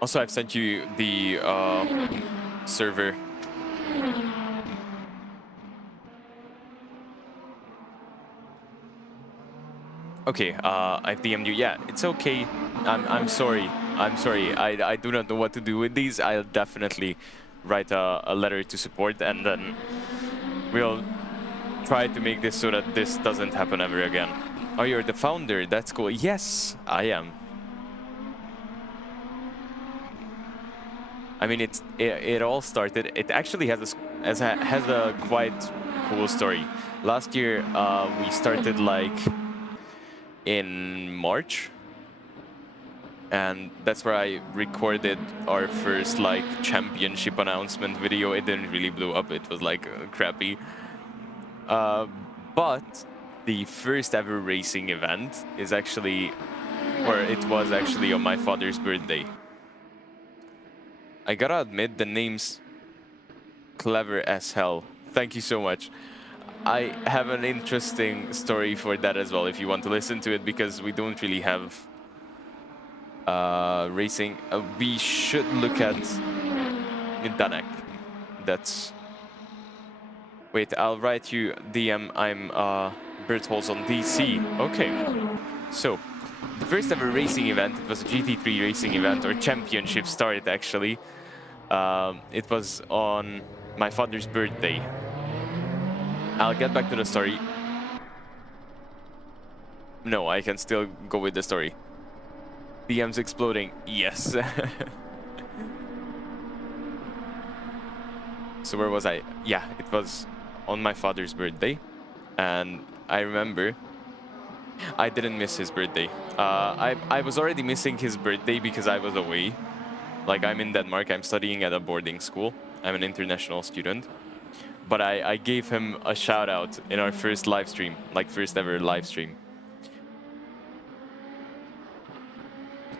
Also, I've sent you the server. Okay, I've DM'd you. Yeah, it's okay. I'm sorry. I'm sorry. I do not know what to do with these. I'll definitely write a letter to support, and then we'll try to make this so that this doesn't happen ever again. Oh, you're the founder. That's cool. Yes, I am. I mean, it all started. It actually has a quite cool story. Last year, we started like in March, and that's where I recorded our first like championship announcement video. It didn't really blow up. It was like crappy. But the first ever racing event is actually, or it was actually on my father's birthday. I gotta admit, the name's clever as hell. Thank you so much. I have an interesting story for that as well, if you want to listen to it, because we don't really have racing. We should look at Danek. That's... Wait, I'll write you DM. I'm Bertholz on DC. Okay. So, the first ever racing event. It was a GT3 racing event, or championship start actually. It was on my father's birthday. I'll get back to the story. No, I can still go with the story. DM's exploding. Yes. So where was I? Yeah, it was on my father's birthday. And I remember I didn't miss his birthday. I was already missing his birthday because I was away. Like, I'm in Denmark, I'm studying at a boarding school. I'm an international student. But I gave him a shout out in our first live stream, like first ever live stream.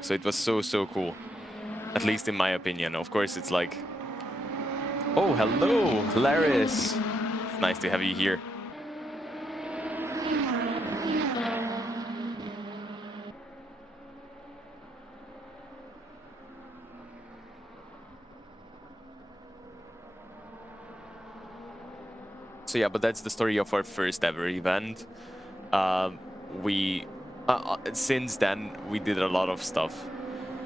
So it was so cool, at least in my opinion. Of course, it's like, oh, hello, Laris. It's nice to have you here. So yeah, but that's the story of our first ever event. Since then, we did a lot of stuff.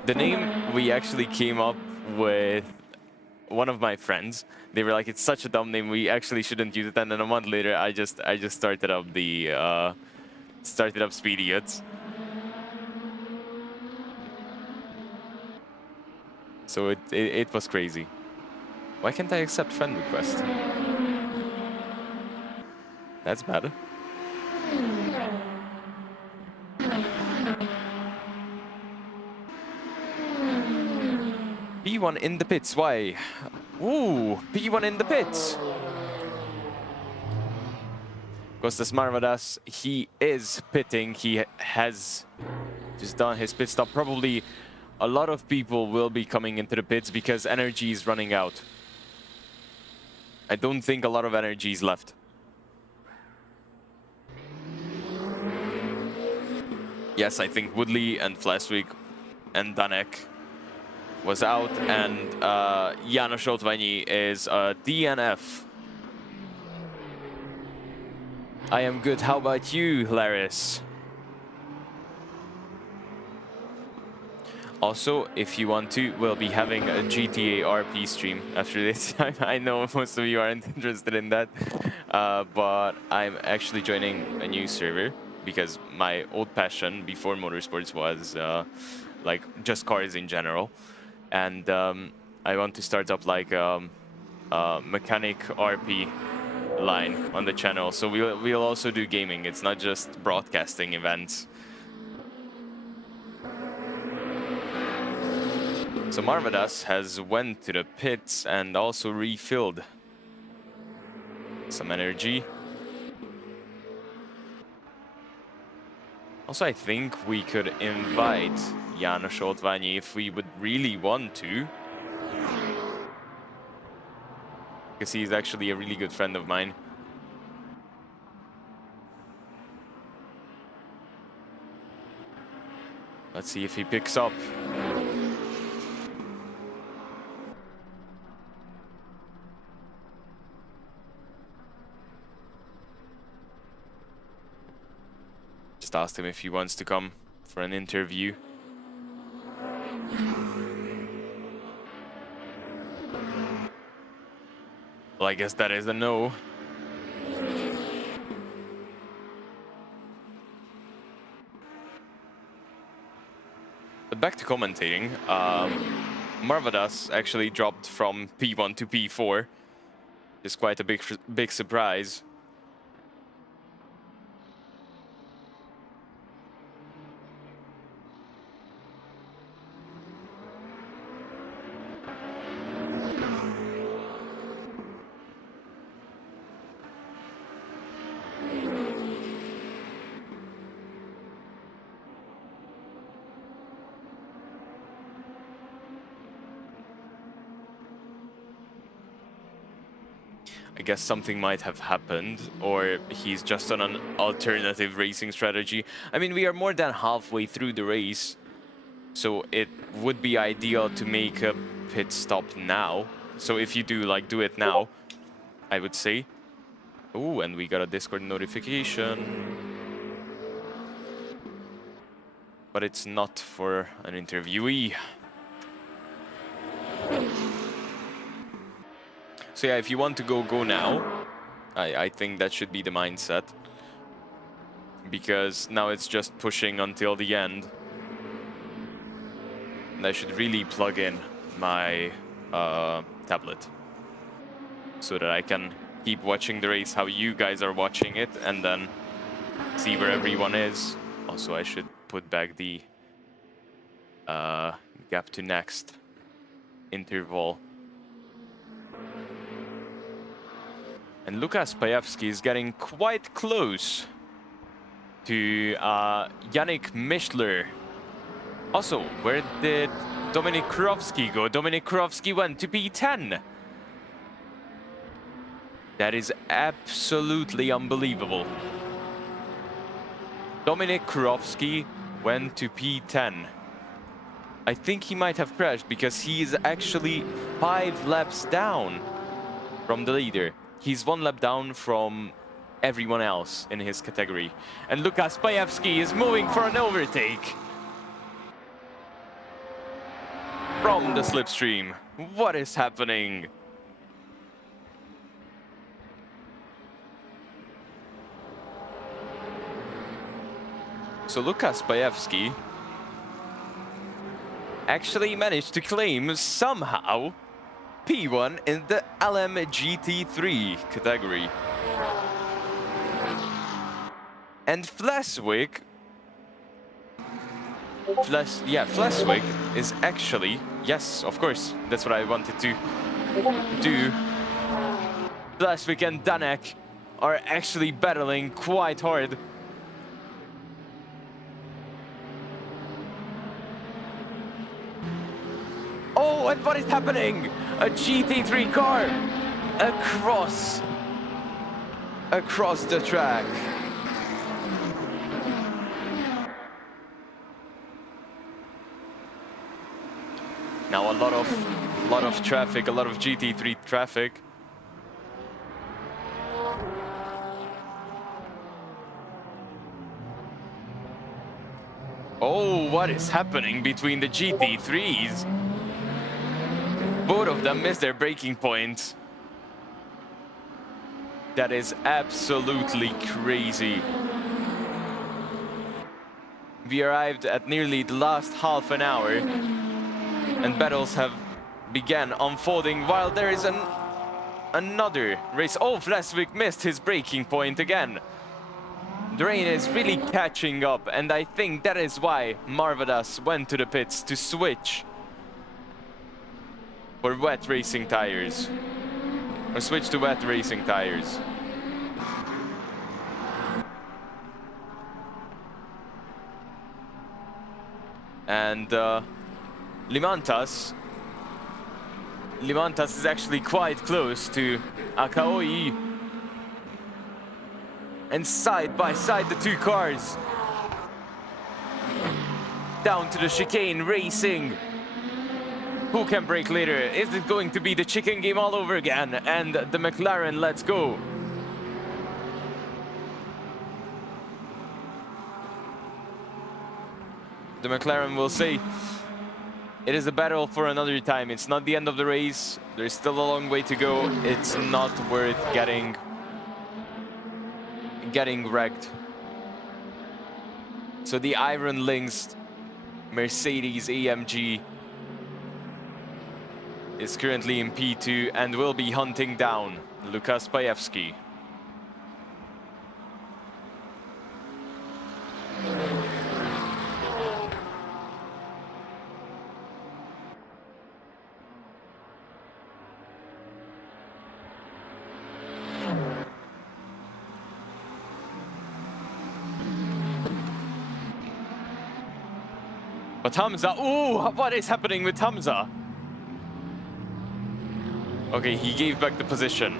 The name we actually came up with one of my friends. They were like, it's such a dumb name, we actually shouldn't use it. And then a month later, I just started up the Speediots. So it was crazy. Why can't I accept friend request? That's bad. P1 in the pits, why? Ooh, P1 in the pits! Kostas Marvadas, he is pitting. He has just done his pit stop. Probably a lot of people will be coming into the pits because energy is running out. I don't think a lot of energy is left. Yes, I think Woodley and Flesvig and Danek was out, and János Otványi is a DNF. I am good. How about you, Laris? Also, if you want to, we'll be having a GTA RP stream after this. I know most of you aren't interested in that, but I'm actually joining a new server because my old passion before motorsports was like just cars in general, and I want to start up like a mechanic RP line on the channel. So we'll also do gaming. It's not just broadcasting events. So Marvadas has went to the pits and also refilled some energy. Also, I think we could invite János Otványi if we would really want to, because he's actually a really good friend of mine. Let's see if he picks up. Just asked him if he wants to come for an interview. Well, I guess that is a no. But back to commentating, Marvadas actually dropped from P1 to P4. It's quite a big surprise. I guess something might have happened, or he's just on an alternative racing strategy. I mean, we are more than halfway through the race, so it would be ideal to make a pit stop now. So if you do it now, I would say. Ooh, and we got a Discord notification. but it's not for an interviewee. So yeah, if you want to go now. I think that should be the mindset. Because now it's just pushing until the end. And I should really plug in my tablet. So that I can keep watching the race how you guys are watching it and then see where everyone is. Also, I should put back the gap to next interval. And Lukas Pajewski is getting quite close to Yannick Mischler. Also, where did Dominik Kurowski go? Dominik Kurowski went to P10. That is absolutely unbelievable. Dominik Kurowski went to P10. I think he might have crashed because he is actually 5 laps down from the leader. He's 1 lap down from everyone else in his category. And Lukas Pajewski is moving for an overtake. From the slipstream. What is happening? So Lukas Pajewski actually managed to claim somehow P1 in the LMGT3 category. And Fleswick is actually, yes, of course, that's what I wanted to do. Fleswick and Danek are actually battling quite hard. Oh, and what is happening? A GT3 car across the track. Now a lot of traffic, a lot of GT3 traffic. Oh, what is happening between the GT3s? Both of them missed their braking point. That is absolutely crazy. We arrived at nearly the last half an hour, and battles have begun unfolding while there is another race. Oh, Fleswick missed his braking point again. The rain is really catching up, and I think that is why Marvadas went to the pits to switch for wet racing tires, or switch to wet racing tires. And Limantas is actually quite close to Akaoi. And side by side, the two cars down to the chicane racing. Who can brake later? Is it going to be the chicken game all over again? And the McLaren, let's go. The McLaren will say it is a battle for another time. It's not the end of the race. There's still a long way to go. It's not worth getting wrecked. So the Iron Lynx Mercedes AMG is currently in P2 and will be hunting down Lukas Pajewski. But Hamza, ooh, what is happening with Hamza? Okay, he gave back the position.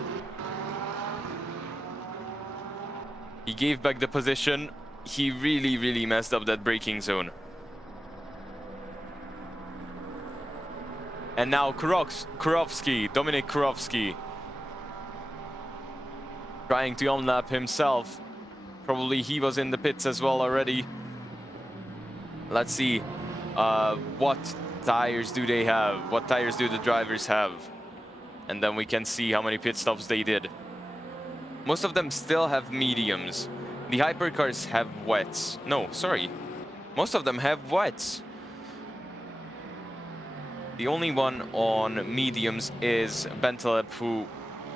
He gave back the position. He really messed up that braking zone. And now Kurowski, Dominik Kurowski, trying to unlap himself. Probably he was in the pits as well already. Let's see what tires do they have? What tires do the drivers have? And then we can see how many pit stops they did. Most of them still have mediums. The hypercars have wets. No, sorry. Most of them have wets. The only one on mediums is Bentaleb, who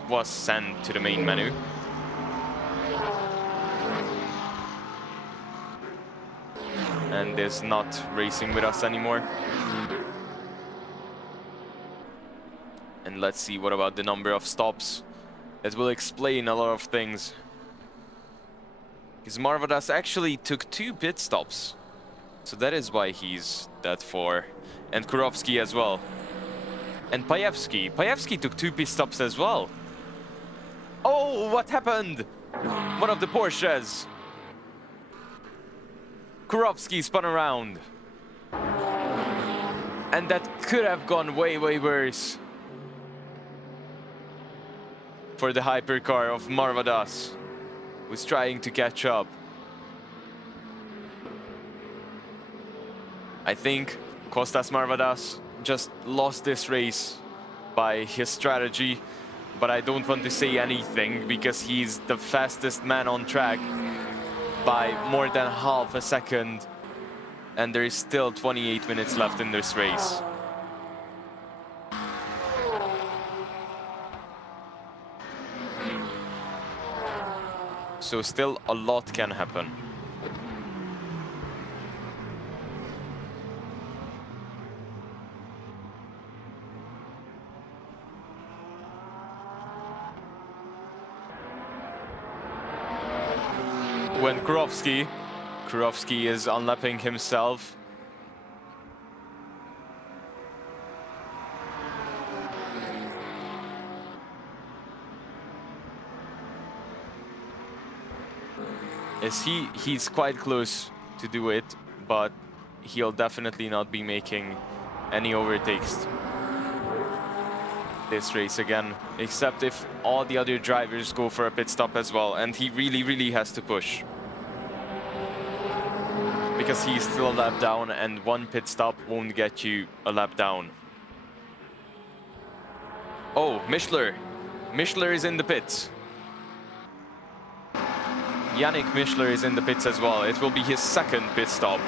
was sent to the main menu. And is not racing with us anymore. And let's see what about the number of stops. That will explain a lot of things. Because Marvadas actually took 2 pit stops. So that is why he's that far. And Kurovsky as well. And Pajewski. Pajewski took 2 pit stops as well. Oh, what happened? One of the Porsches. Kurovsky spun around. And that could have gone way, way worse for the hypercar of Marvadas, who's trying to catch up. I think Kostas Marvadas just lost this race by his strategy, but I don't want to say anything because he's the fastest man on track by more than half a second, and there is still 28 minutes left in this race. So still a lot can happen. When Kurovsky is unlapping himself. He's quite close to do it, but he'll definitely not be making any overtakes this race again, except if all the other drivers go for a pit stop as well, and he really, really has to push. Because he's still a lap down, and 1 pit stop won't get you a lap down. Oh, Mischler. Mischler is in the pits. Yannick Mischler is in the pits as well. It will be his 2nd pit stop.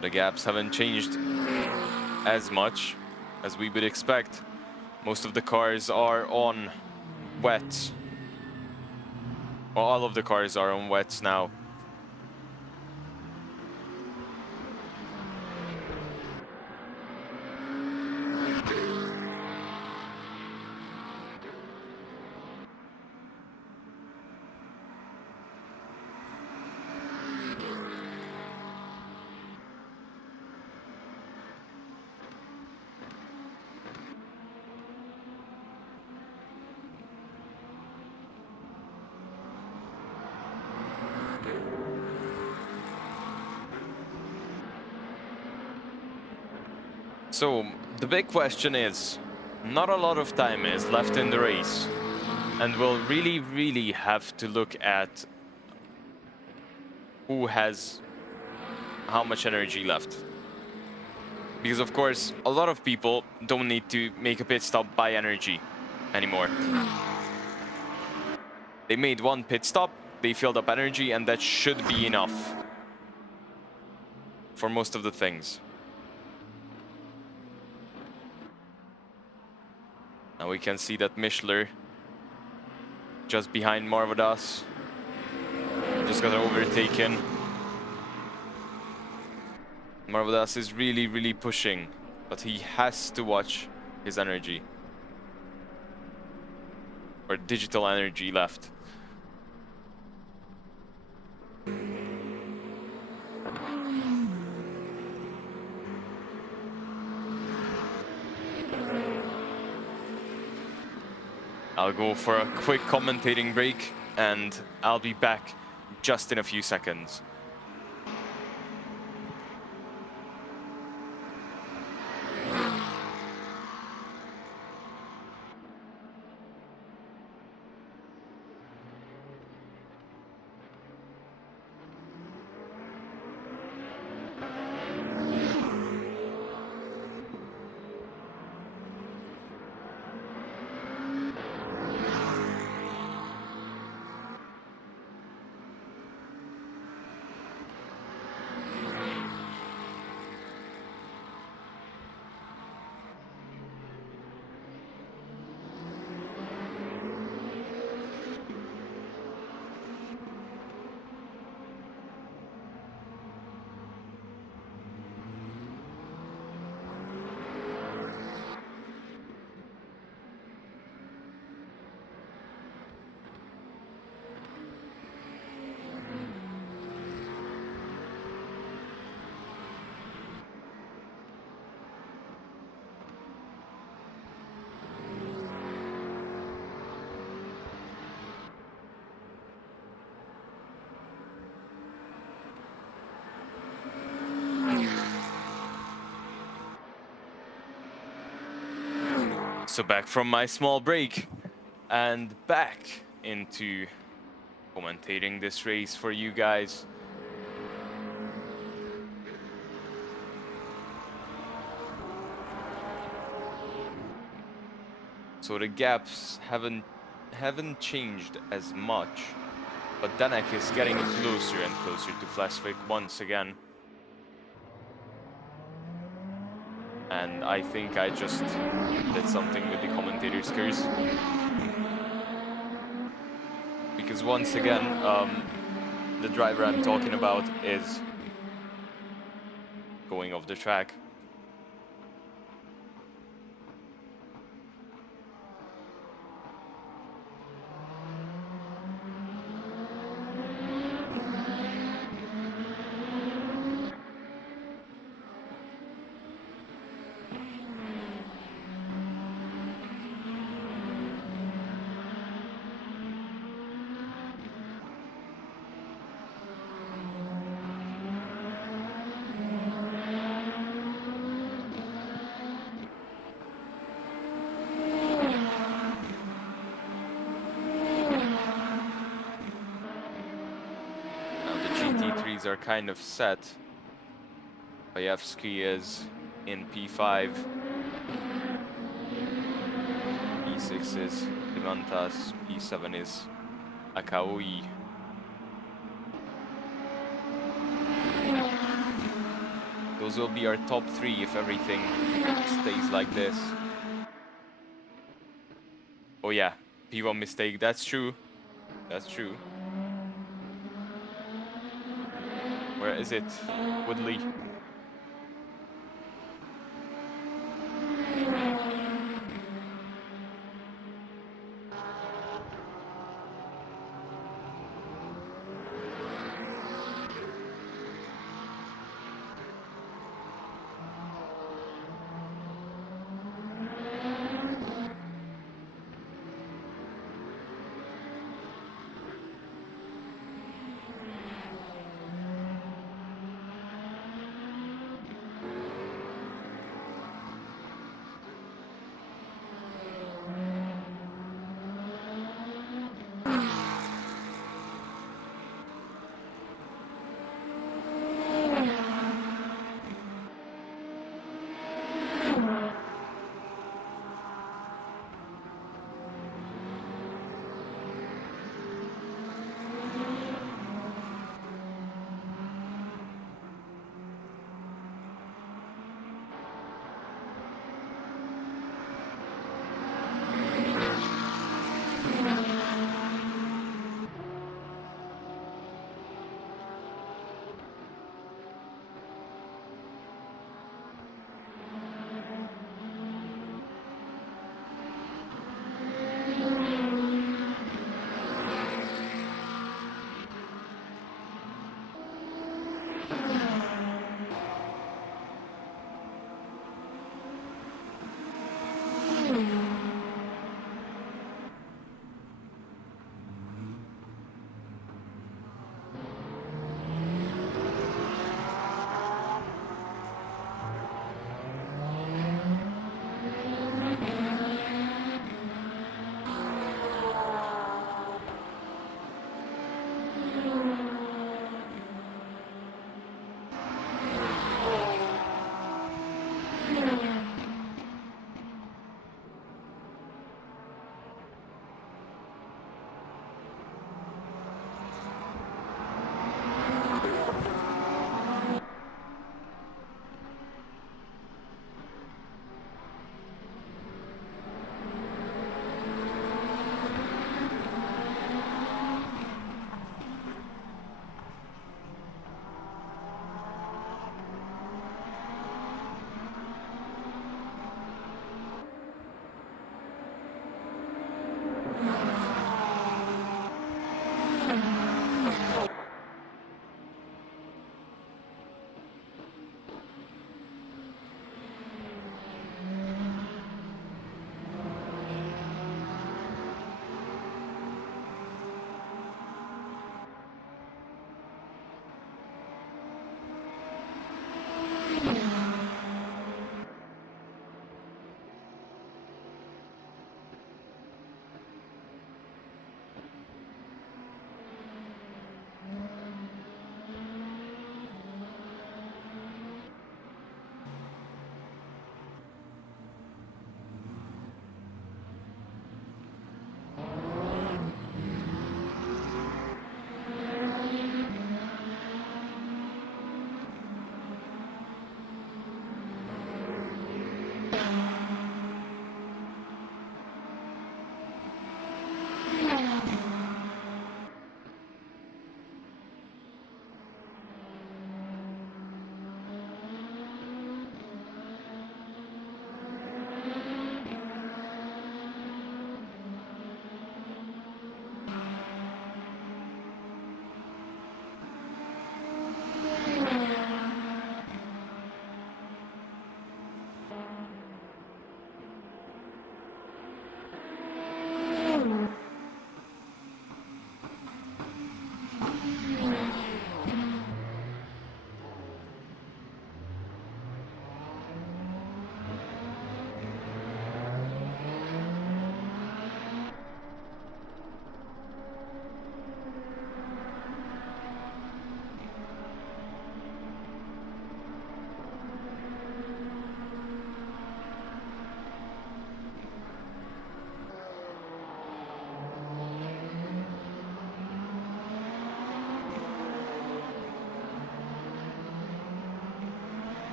The gaps haven't changed as much as we would expect. Most of the cars are on wets. Well, all of the cars are on wets now. So the big question is, not a lot of time is left in the race, and we'll really, really have to look at who has how much energy left. Because of course, a lot of people don't need to make a pit stop by energy anymore. They made 1 pit stop, they filled up energy, and that should be enough for most of the things. Now we can see that Mischler, just behind Marvadas, just got overtaken. Marvadas is really, really pushing, but he has to watch his energy. Or digital energy left. I'll go for a quick commentating break, and I'll be back just in a few seconds. So back from my small break and back into commentating this race for you guys. So the gaps haven't changed as much, but Danek is getting closer and closer to Flashwick once again. And I think I just did something with the commentator's curse. Because once again, the driver I'm talking about is going off the track. GT3s are kind of set. Pajewski is in P5. P6 is Ivantas. P7 is Akaoi. Those will be our top three if everything stays like this. Oh yeah, P1 mistake, that's true. That's true. Where is it? Woodley.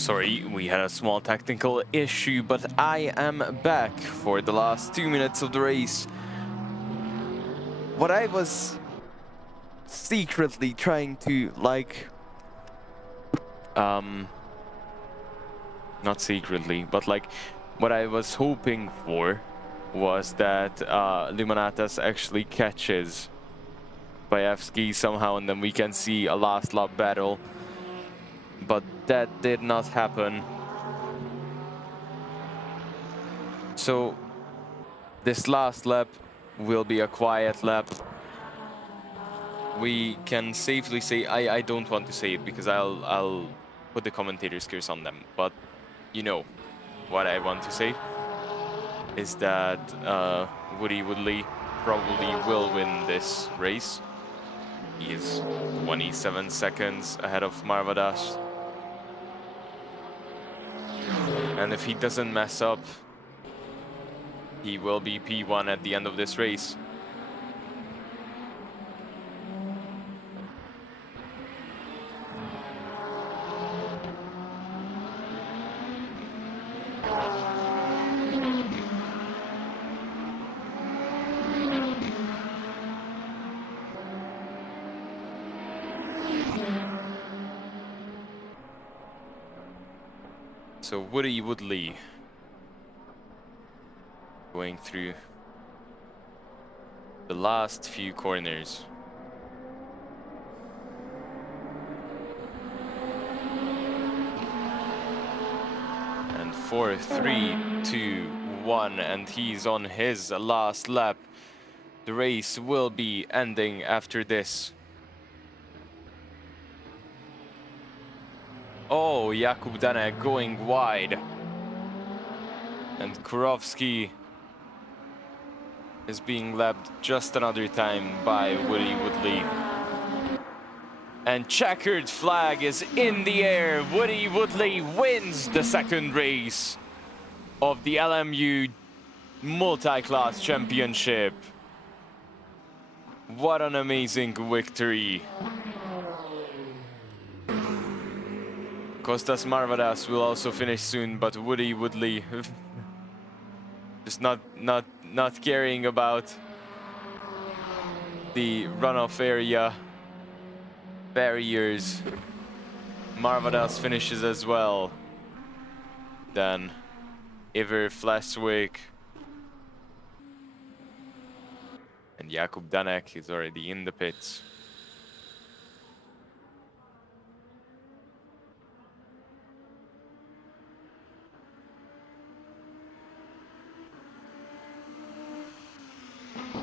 Sorry, we had a small technical issue, but I am back for the last 2 minutes of the race. What I was secretly trying to, like, not secretly, but like, what I was hoping for was that Luminatas actually catches Bayevsky somehow, and then we can see a last lap battle. But that did not happen. So this last lap will be a quiet lap. We can safely say, I don't want to say it because I'll put the commentator's curse on them, but you know what I want to say is that Woody Woodley probably will win this race. He is 27 seconds ahead of Marvadas. And if he doesn't mess up, he will be P1 at the end of this race. So Woody Woodley going through the last few corners. And 4, 3, 2, 1, and he's on his last lap. The race will be ending after this. Oh, Jakub Danek going wide. And Kurowski is being lapped just another time by Woody Woodley. And checkered flag is in the air. Woody Woodley wins the second race of the LMU Multiclass Championship. What an amazing victory. Kostas Marvadas will also finish soon, but Woody Woodley just not caring about the runoff area barriers. Marvadas finishes as well. Then Iver Fleswick and Jakub Danek is already in the pits.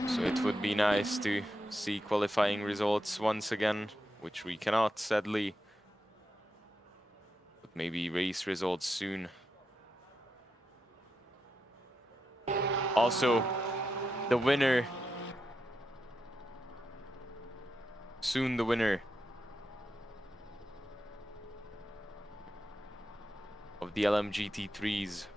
So it would be nice to see qualifying results once again, which we cannot, sadly. But maybe race results soon. Also, the winner, soon the winner of the LMGT3s.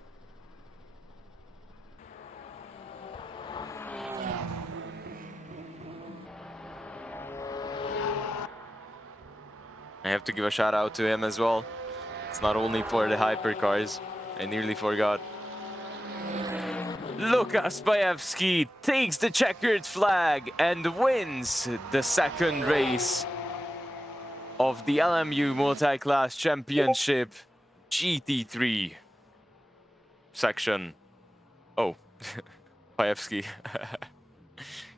I have to give a shout out to him as well. It's not only for the hypercars. I nearly forgot. Lukas Bayevsky takes the checkered flag and wins the second race of the LMU Multiclass Championship GT3 section. Oh, Bayevsky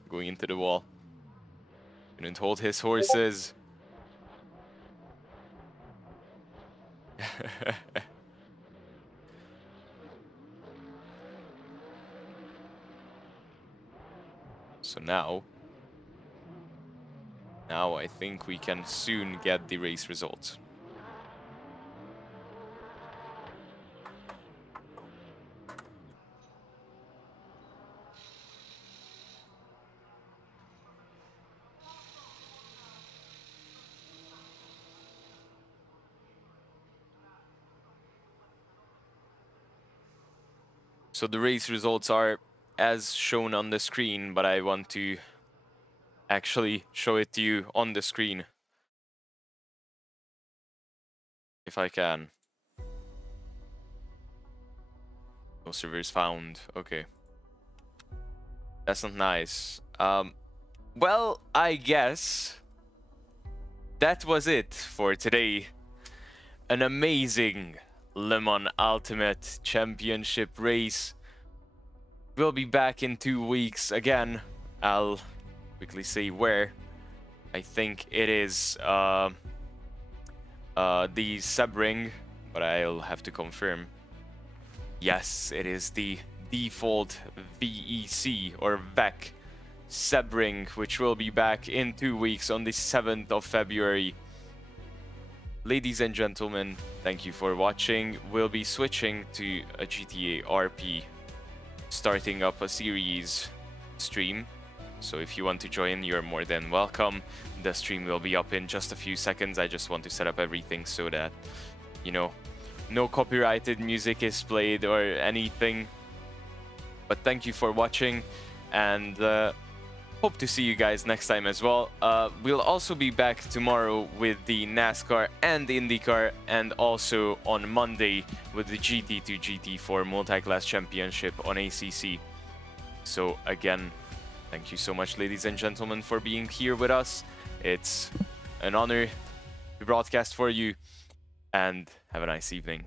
going into the wall. Couldn't hold his horses. So now I think we can soon get the race results. So the race results are as shown on the screen, but I want to actually show it to you on the screen, if I can. No servers found. Okay. That's not nice. Well, I guess that was it for today. An amazing Le Mans Ultimate Championship race. We'll be back in 2 weeks again. I'll quickly say where. I think it is the Sebring, but I'll have to confirm. Yes, it is the default VEC or VEC Sebring, which will be back in 2 weeks on the 7th of February. Ladies and gentlemen, thank you for watching. We'll be switching to a GTA RP, starting up a series stream. So if you want to join, you're more than welcome. The stream will be up in just a few seconds. I just want to set up everything so that, you know, no copyrighted music is played or anything. But thank you for watching, and hope to see you guys next time as well. We'll also be back tomorrow with the NASCAR and IndyCar, and also on Monday with the GT to GT4 Multiclass Championship on ACC. So again, thank you so much, ladies and gentlemen, for being here with us. It's an honor to broadcast for you, and have a nice evening.